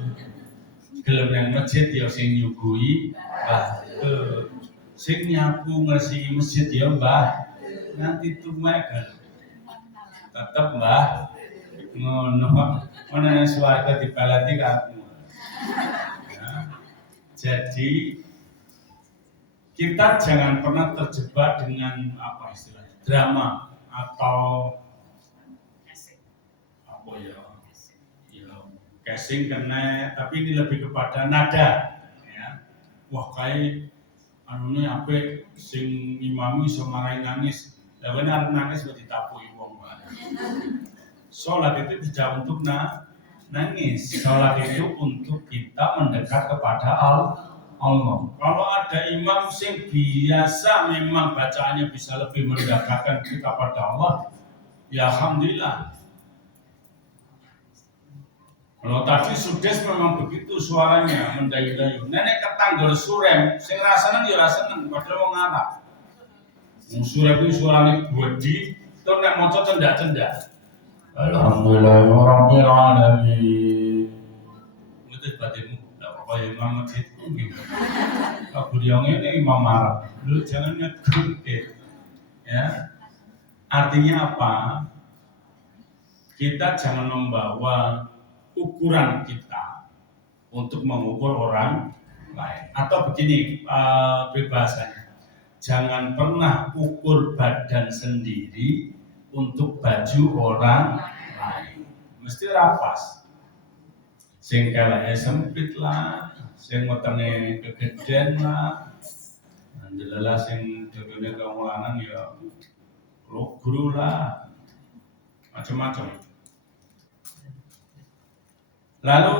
Gelem yang masjid ya sing nyuguhi batu. Sing nyapu ngresihi masjid ya mbah. Nanti tumek tetep mbah ngono ana swarga dipalati kamu. Ya. Jadi kita jangan pernah terjebak dengan apa istilahnya drama atau apa ya casing kena, tapi ini lebih kepada nada ya. Wah kayak anune apik sing imami iso marahi nangis. Lah benar nangis wis ditapuki wong wae. Salat itu tidak untuk nangis. Salat itu untuk kita mendekat kepada Allah. Kalau ada imam sing biasa memang bacaannya bisa lebih mendekatkan kita pada Allah, ya alhamdulillah. Kalau tadi sudes memang begitu suaranya mendayu-dayu. Nenek ketanggol surem, sing rasane ya seneng padahal wong Arab. Wong surem kuwi suarane gede, terus nek maca cendak-cendak. Alhamdulillahirabbil alamin. Itu batinmu, enggak apa-apa ya Imam Masjid gitu. Aku yang ini Imam Arab. Lu jangan nyedukit. Ya. Artinya apa? Kita jangan membawa ukuran kita untuk mengukur orang lain. Atau begini bahasanya, jangan pernah ukur badan sendiri untuk baju orang lain. Mesti rapas. Sing keleke sempit lah, sing wetenge kegeden lah. Ndelala sing dodone kang lanang ya logro lah. Macam-macam. Lalu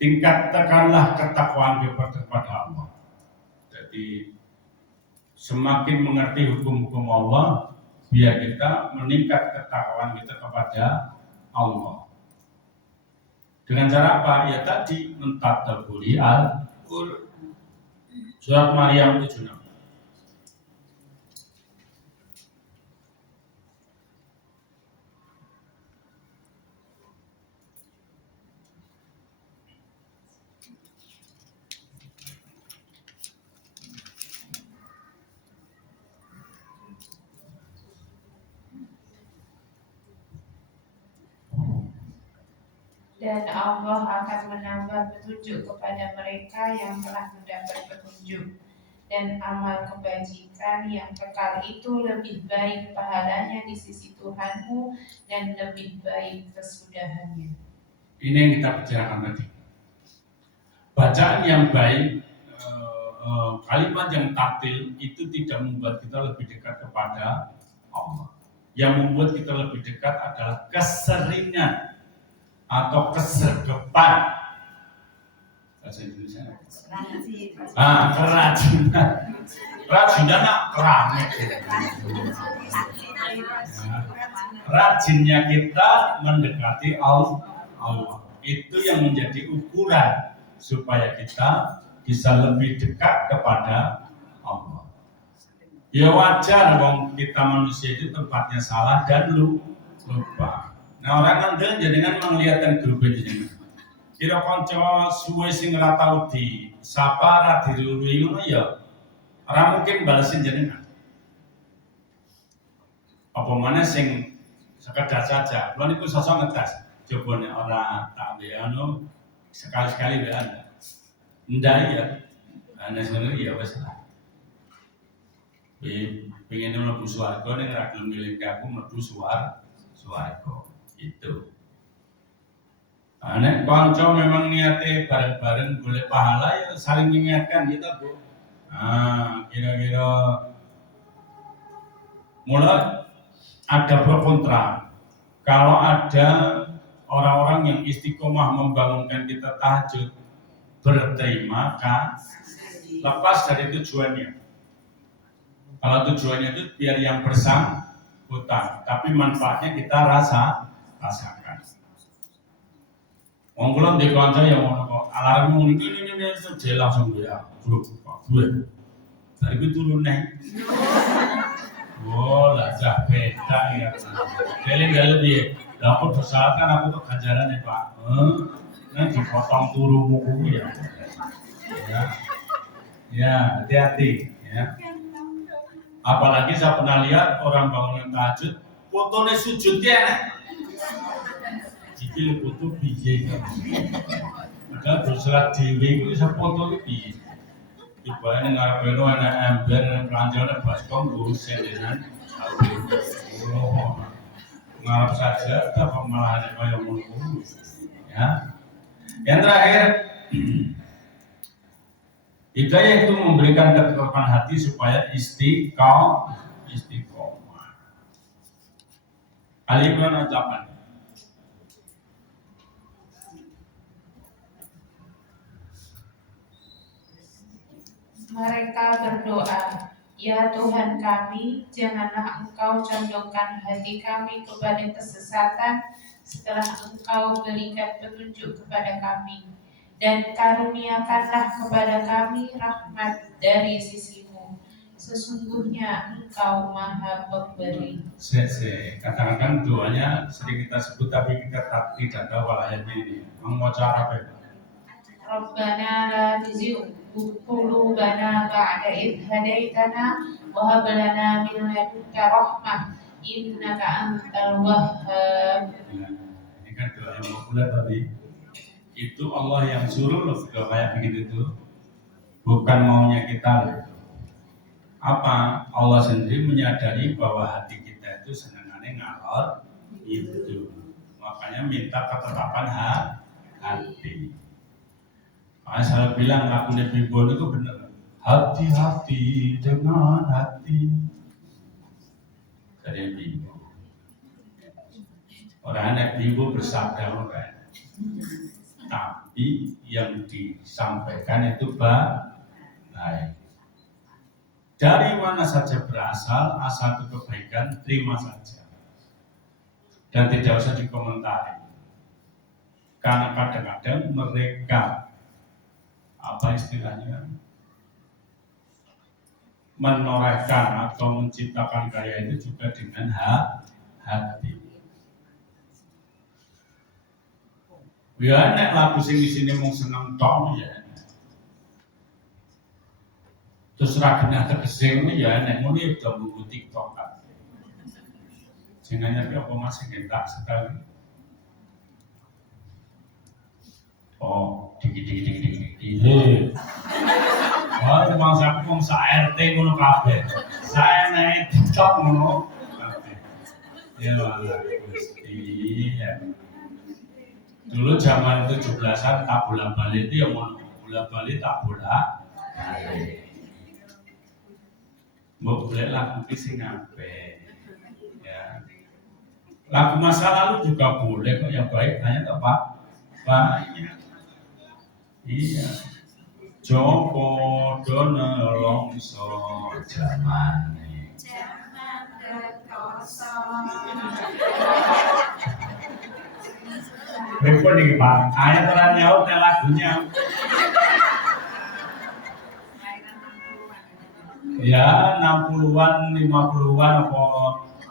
tingkatkanlah ketakwaan kepada Allah. Jadi semakin mengerti hukum-hukum Allah, biar kita meningkat ketakwaan kita kepada Allah. Dengan cara apa? Ya tadi mentadabburi al-Qur'an. Surat Maryam 76. Dan Allah akan menambah petunjuk kepada mereka yang telah mendapat petunjuk. Dan amal kebajikan yang kekal itu lebih baik pahalanya di sisi Tuhanmu dan lebih baik kesudahannya. Ini yang kita bicarakan tadi. Bacaan yang baik, kalimat yang taktil itu tidak membuat kita lebih dekat kepada Allah. Yang membuat kita lebih dekat adalah keseringan atau kesergepan. Bahasa Indonesia. Kerajinan. Kerajinan keramik. Rajinnya kita mendekati Allah. Itu yang menjadi ukuran supaya kita bisa lebih dekat kepada Allah. Ya wajar, wong kita manusia itu tempatnya salah dan lupa. Nah orang ngandel jenengan menglihatkan grup jenengan. Kira kanca suwe sing ora tau di sapa ra dirului ngono ya ora mungkin balesin jenengan. Apa mana sing sekedar saja. Kulo niku sosok ngetes. Coba nek ora tak anu sekali-sekali wae Anda. Ndak ya. Ana sebenarnya ya wis lah. Pengen mlebu swarga ning ra gelem milih aku mlebu swarga. Itu. Nek kanca memang niate bareng-bareng golek pahala ya saling mengingatkan gitu, Bu. Kira-kira mulai ada pro kontra. Kalau ada orang-orang yang istiqomah membangunkan kita tahajud, berterima kasih. Lepas dari tujuannya. Kalau tujuannya itu biar yang bersangkutan, tapi manfaatnya kita rasakan. Wong kula ndek kanca yang ngono kok alarm ini dia langsung ya, grup gue. Dari itu turun naik. Oh, lah beda ya. Kali dia, lah aku bersyaratkan aku tuh ganjaran ya Pak. Nanti potong turu muku ya. Ya, hati-hati ya. Apalagi saya pernah lihat orang bangunan tahajud, fotonya sujudnya enak. Iki foto piye kan. Padahal berserat dhewe iku iso foto iki piye. Ibane ngarepno ana ember pranjane baskom sendenan. Ngarep saja apa malah kaya ngono. Ya. Yang terakhir hidayah itu memberikan ketetapan hati supaya istiqomah. Ali Imran 8. Mereka berdoa, ya Tuhan kami, janganlah Engkau condongkan hati kami kepada kesesatan setelah Engkau berikan petunjuk kepada kami, dan karuniakanlah kepada kami rahmat dari sisi-Mu. Sesungguhnya Engkau Maha Pemberi. Kadang-kadang doanya sering kita sebut tapi kita tidak tahu ayatnya ini. Mau cara apa? Rabbana la tuzigh qulubana ba'da idh hadaitana wa hab lana min ladunka rahmah innaka antal wahhab. Ini kan doa yang populer tadi. Itu Allah yang suruh loh doa kayak begitu tuh. Bukan maunya kita loh. Apa? Allah sendiri menyadari bahwa hati kita itu senangannya ngalor itu. Makanya minta ketetapan hati. Saya bilang lagu Nabi Bon itu benar. Hati-hati dengan hati. Dari Bimbo. Orang anak Bimbo bersabda orang. Tapi yang disampaikan itu baik. Dari mana saja berasal, asal itu kebaikan, terima saja. Dan tidak usah dikomentari. Karena kadang-kadang mereka apa istilahnya menorehkan atau menciptakan karya itu juga dengan hati. Ya nek lagu sing isine mung seneng tok ya. Terus ra genah tegese ngene ya nek ngono ya udah buku TikTok kan. Jangan nyari apa masih gentak sekali. Oh, dikit. Wah, memang saya pun RT ngono kabeh. Saya naik TikTok ngono kabeh. Ya Allah, Gusti. Dulu zaman 17-an tak bolak-balik itu yang ngono, bolak-balik tak bolak-balik. Mbok boleh lagu sing apik. Ya. Lagu masa lalu juga boleh kok yang baik hanya tepat. Banyak. Iya. Joko dono longso jamane. Jangan rekoso. Repot nih Pak, ayat orang nyaut lagunya. Ya 60-an, 50-an apa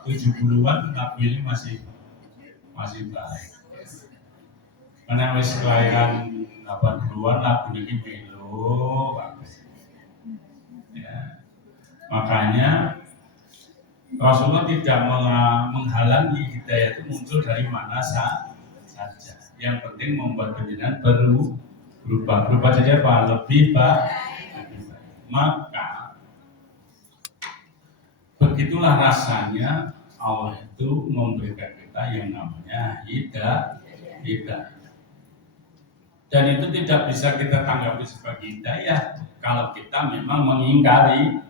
70-an lagu ini masih baik. Karena wis kelahiran 80-an lagu ini melo bagus. Ya. Makanya Rasulullah tidak menghalangi hidayah itu muncul dari mana saja. Yang penting membuat penjenengan berubah saja apa? Lebih baik. Maka begitulah rasanya Allah itu memberikan kita yang namanya hidayah. Dan itu tidak bisa kita tanggapi sebagai hidayah kalau kita memang mengingkari.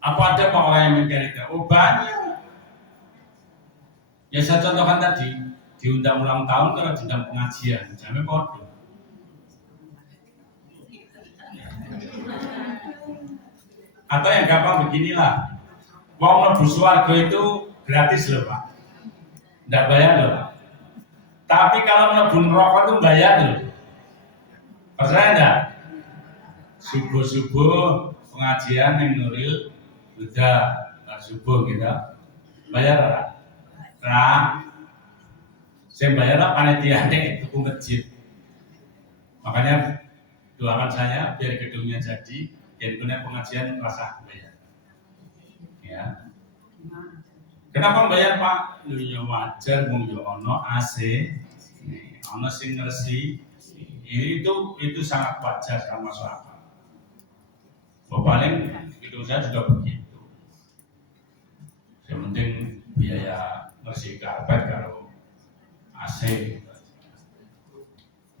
Apa ada Pak orang yang mengingkari hidayah? Oh banyak. Ya saya contohkan tadi, diundang ulang tahun kalau diundang pengajian, jangan bodoh. Atau yang gampang beginilah, wong mlebu swarga itu gratis loh Pak, tidak bayar loh Pak. Tapi kalau mlebu neraka itu bayar loh. Percaya enggak? Subuh-subuh pengajian yang Nuril sudah subuh kita bayar lah. Saya bayar lah panitianya itu masjid. Makanya doakan saya biar gedungnya jadi, biar punya pengajian rasa bayar. Ya. Kenapa bayar Pak? Ya wajar, mung yo ono AC, ono sing ngeresi. Itu sangat wajar sama masyarakat. Paling gedung saya juga begitu. Yang penting biaya ngersi karpet kalau AC.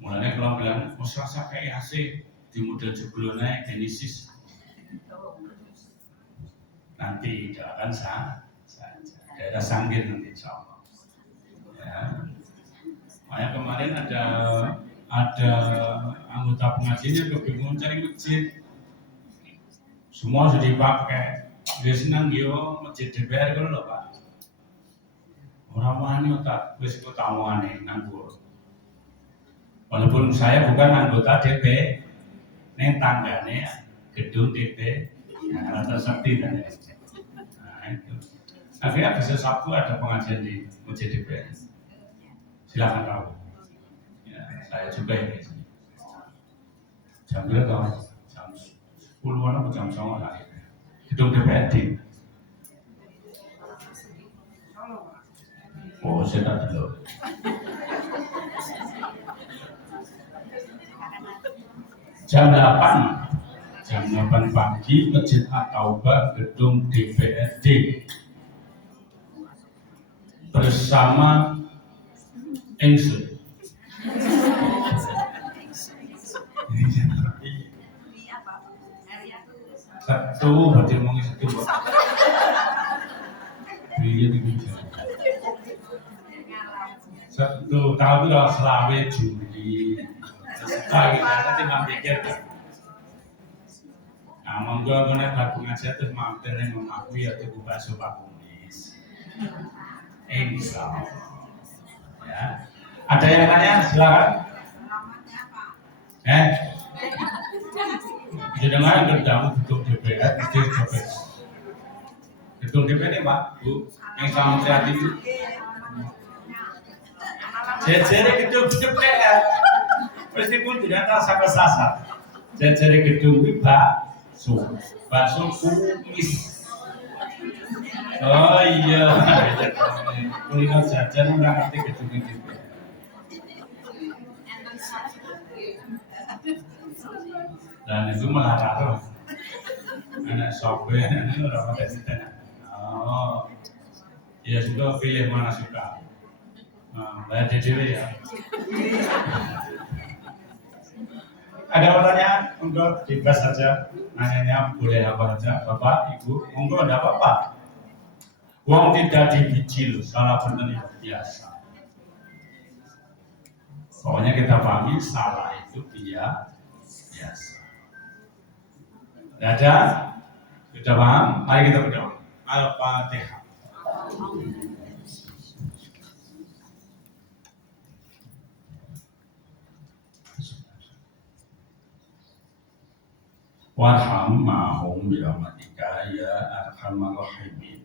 Mulanya kalau bilang, mau rasa kayak AC di model jeblonnya Genesis. Nanti doakan saja. Daerah Sanggir nanti insya Allah. Ya. Makanya kemarin ada anggota pengajian yang kebingungan cari masjid. Semua sudah dipakai. Dia senang dia masjid DPR kan loh Pak. Orang wani tak wis ketawane nganggur. Walaupun saya bukan anggota DP, neng tanggane gedung DP, rata sakti dan nah itu. Akhirnya bisa Sabtu ada pengajian di masjid DPR. Silakan tahu. Ya, saya juga ini. Jam berapa? Jam 10-an atau jam 9 lah. Gedung DPRD. Oh, saya tak tahu. Jam 8 pagi Masjid At-Taubah gedung DPRD bersama Engsul. Satu berarti ngomongin satu. Iya dibicara. Satu tahun itu adalah selawe Juli. Lagi nanti pikir. Nah, monggo mengenai baku ngajar terus mampir yang mengakui atau buka sobat kumis. Insya Allah. Ya. Ada yang tanya? Silakan. Jangan gedung DPR, gedung DPR ini Pak, Bu, yang sama kreatif. Jadi gedung DPR, meskipun tidak terasa kesasar. Jadi gedung itu bakso kumis. Oh iya, kuliner jajan orang ngerti gedung DPR. Dan itu malah raro anak software itu orang pada oh ya sudah pilih mana suka bayar DDW ya. Ada pertanyaan untuk bebas saja nanyanya boleh apa saja Bapak Ibu monggo ada apa-apa. Uang tidak dibicil salah benar yang biasa. Pokoknya kita pahami salah itu biasa. Ada? Sudah paham? Mari kita berdoa. Al-Fatihah. warham ma'hum birahmatika ya arhamar rahimin.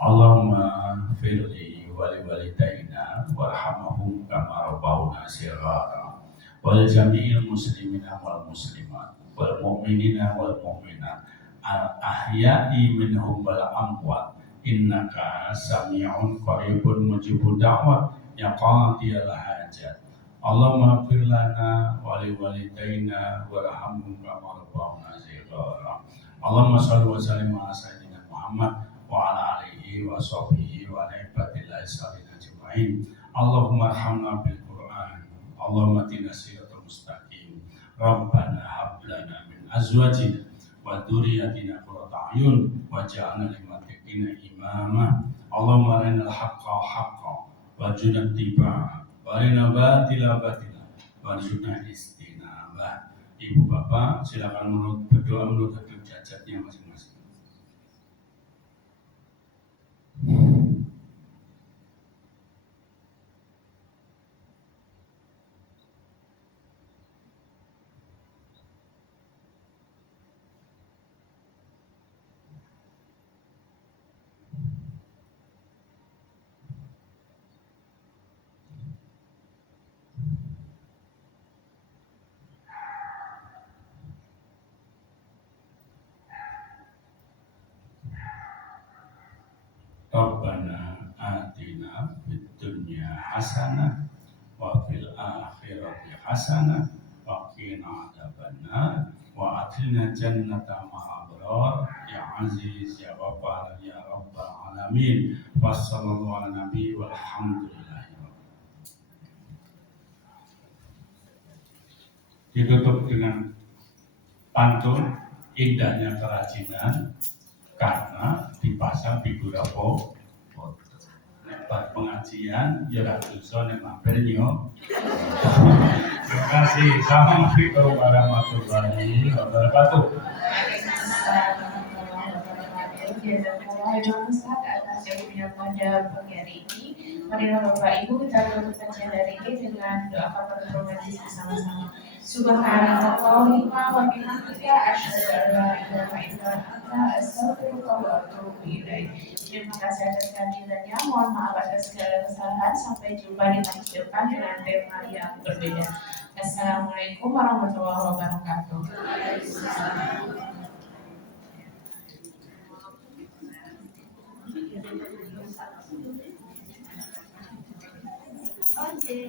Allahumma firli wali walidayna warhamahum kama rabbawna shighara wal jami'il muslimina wal muslimat wal mu'minina wal mu'minat al ahya'i minhum wal amwat innaka sami'un qaribun mujibud da'wat ya qadiyal hajat. Allahumma fir lana wali walidayna warhamhum kama rabbawna shighara. Allahumma shalli wa sallim ala sayyidina Muhammad wa ala alihi wa sahbihi wa ala ibadillahi salihin ajma'in. Allahumma arhamna bil Qur'an. Allahumma tina siratal mustaqim. Rabbana hab lana min azwajina wa dhurriyyatina qurrata a'yun waj'alna lil muttaqina imama. Allahumma arinal haqqa haqqan warzuqna ittiba'ah wa arina batila batila warzuqna istinabah. Ibu bapak silakan berdoa menurut hajatnya masing-masing. Rabbana atina fid dunya hasanah wa fil akhirati hasanah wa qina adzabannar wa atina jannata ma'al abrar ya aziz ya ghaffar ya rabbal alamin. Wassallallahu ala nabi walhamdulillahi. Ditutup dengan pantun indahnya kerajinan karena dipasang figura foto. Lepas pengajian ya dosa nek mampir yo. Terima kasih. Assalamualaikum warahmatullahi wabarakatuh. Atas yang pada pagi hari ini, marilah Bapak Ibu kita tutup kajian dari ini dengan doa kafarat majlis bersama-sama. Subhanallahumma wa bihamdika asyhadu an la ilaha illa anta astaghfiruka wa atubu ilaik. Terima kasih atas kehadirannya. Mohon maaf atas segala kesalahan. Sampai jumpa di next depan dengan tema yang berbeda. Assalamualaikum warahmatullahi wabarakatuh. Okay.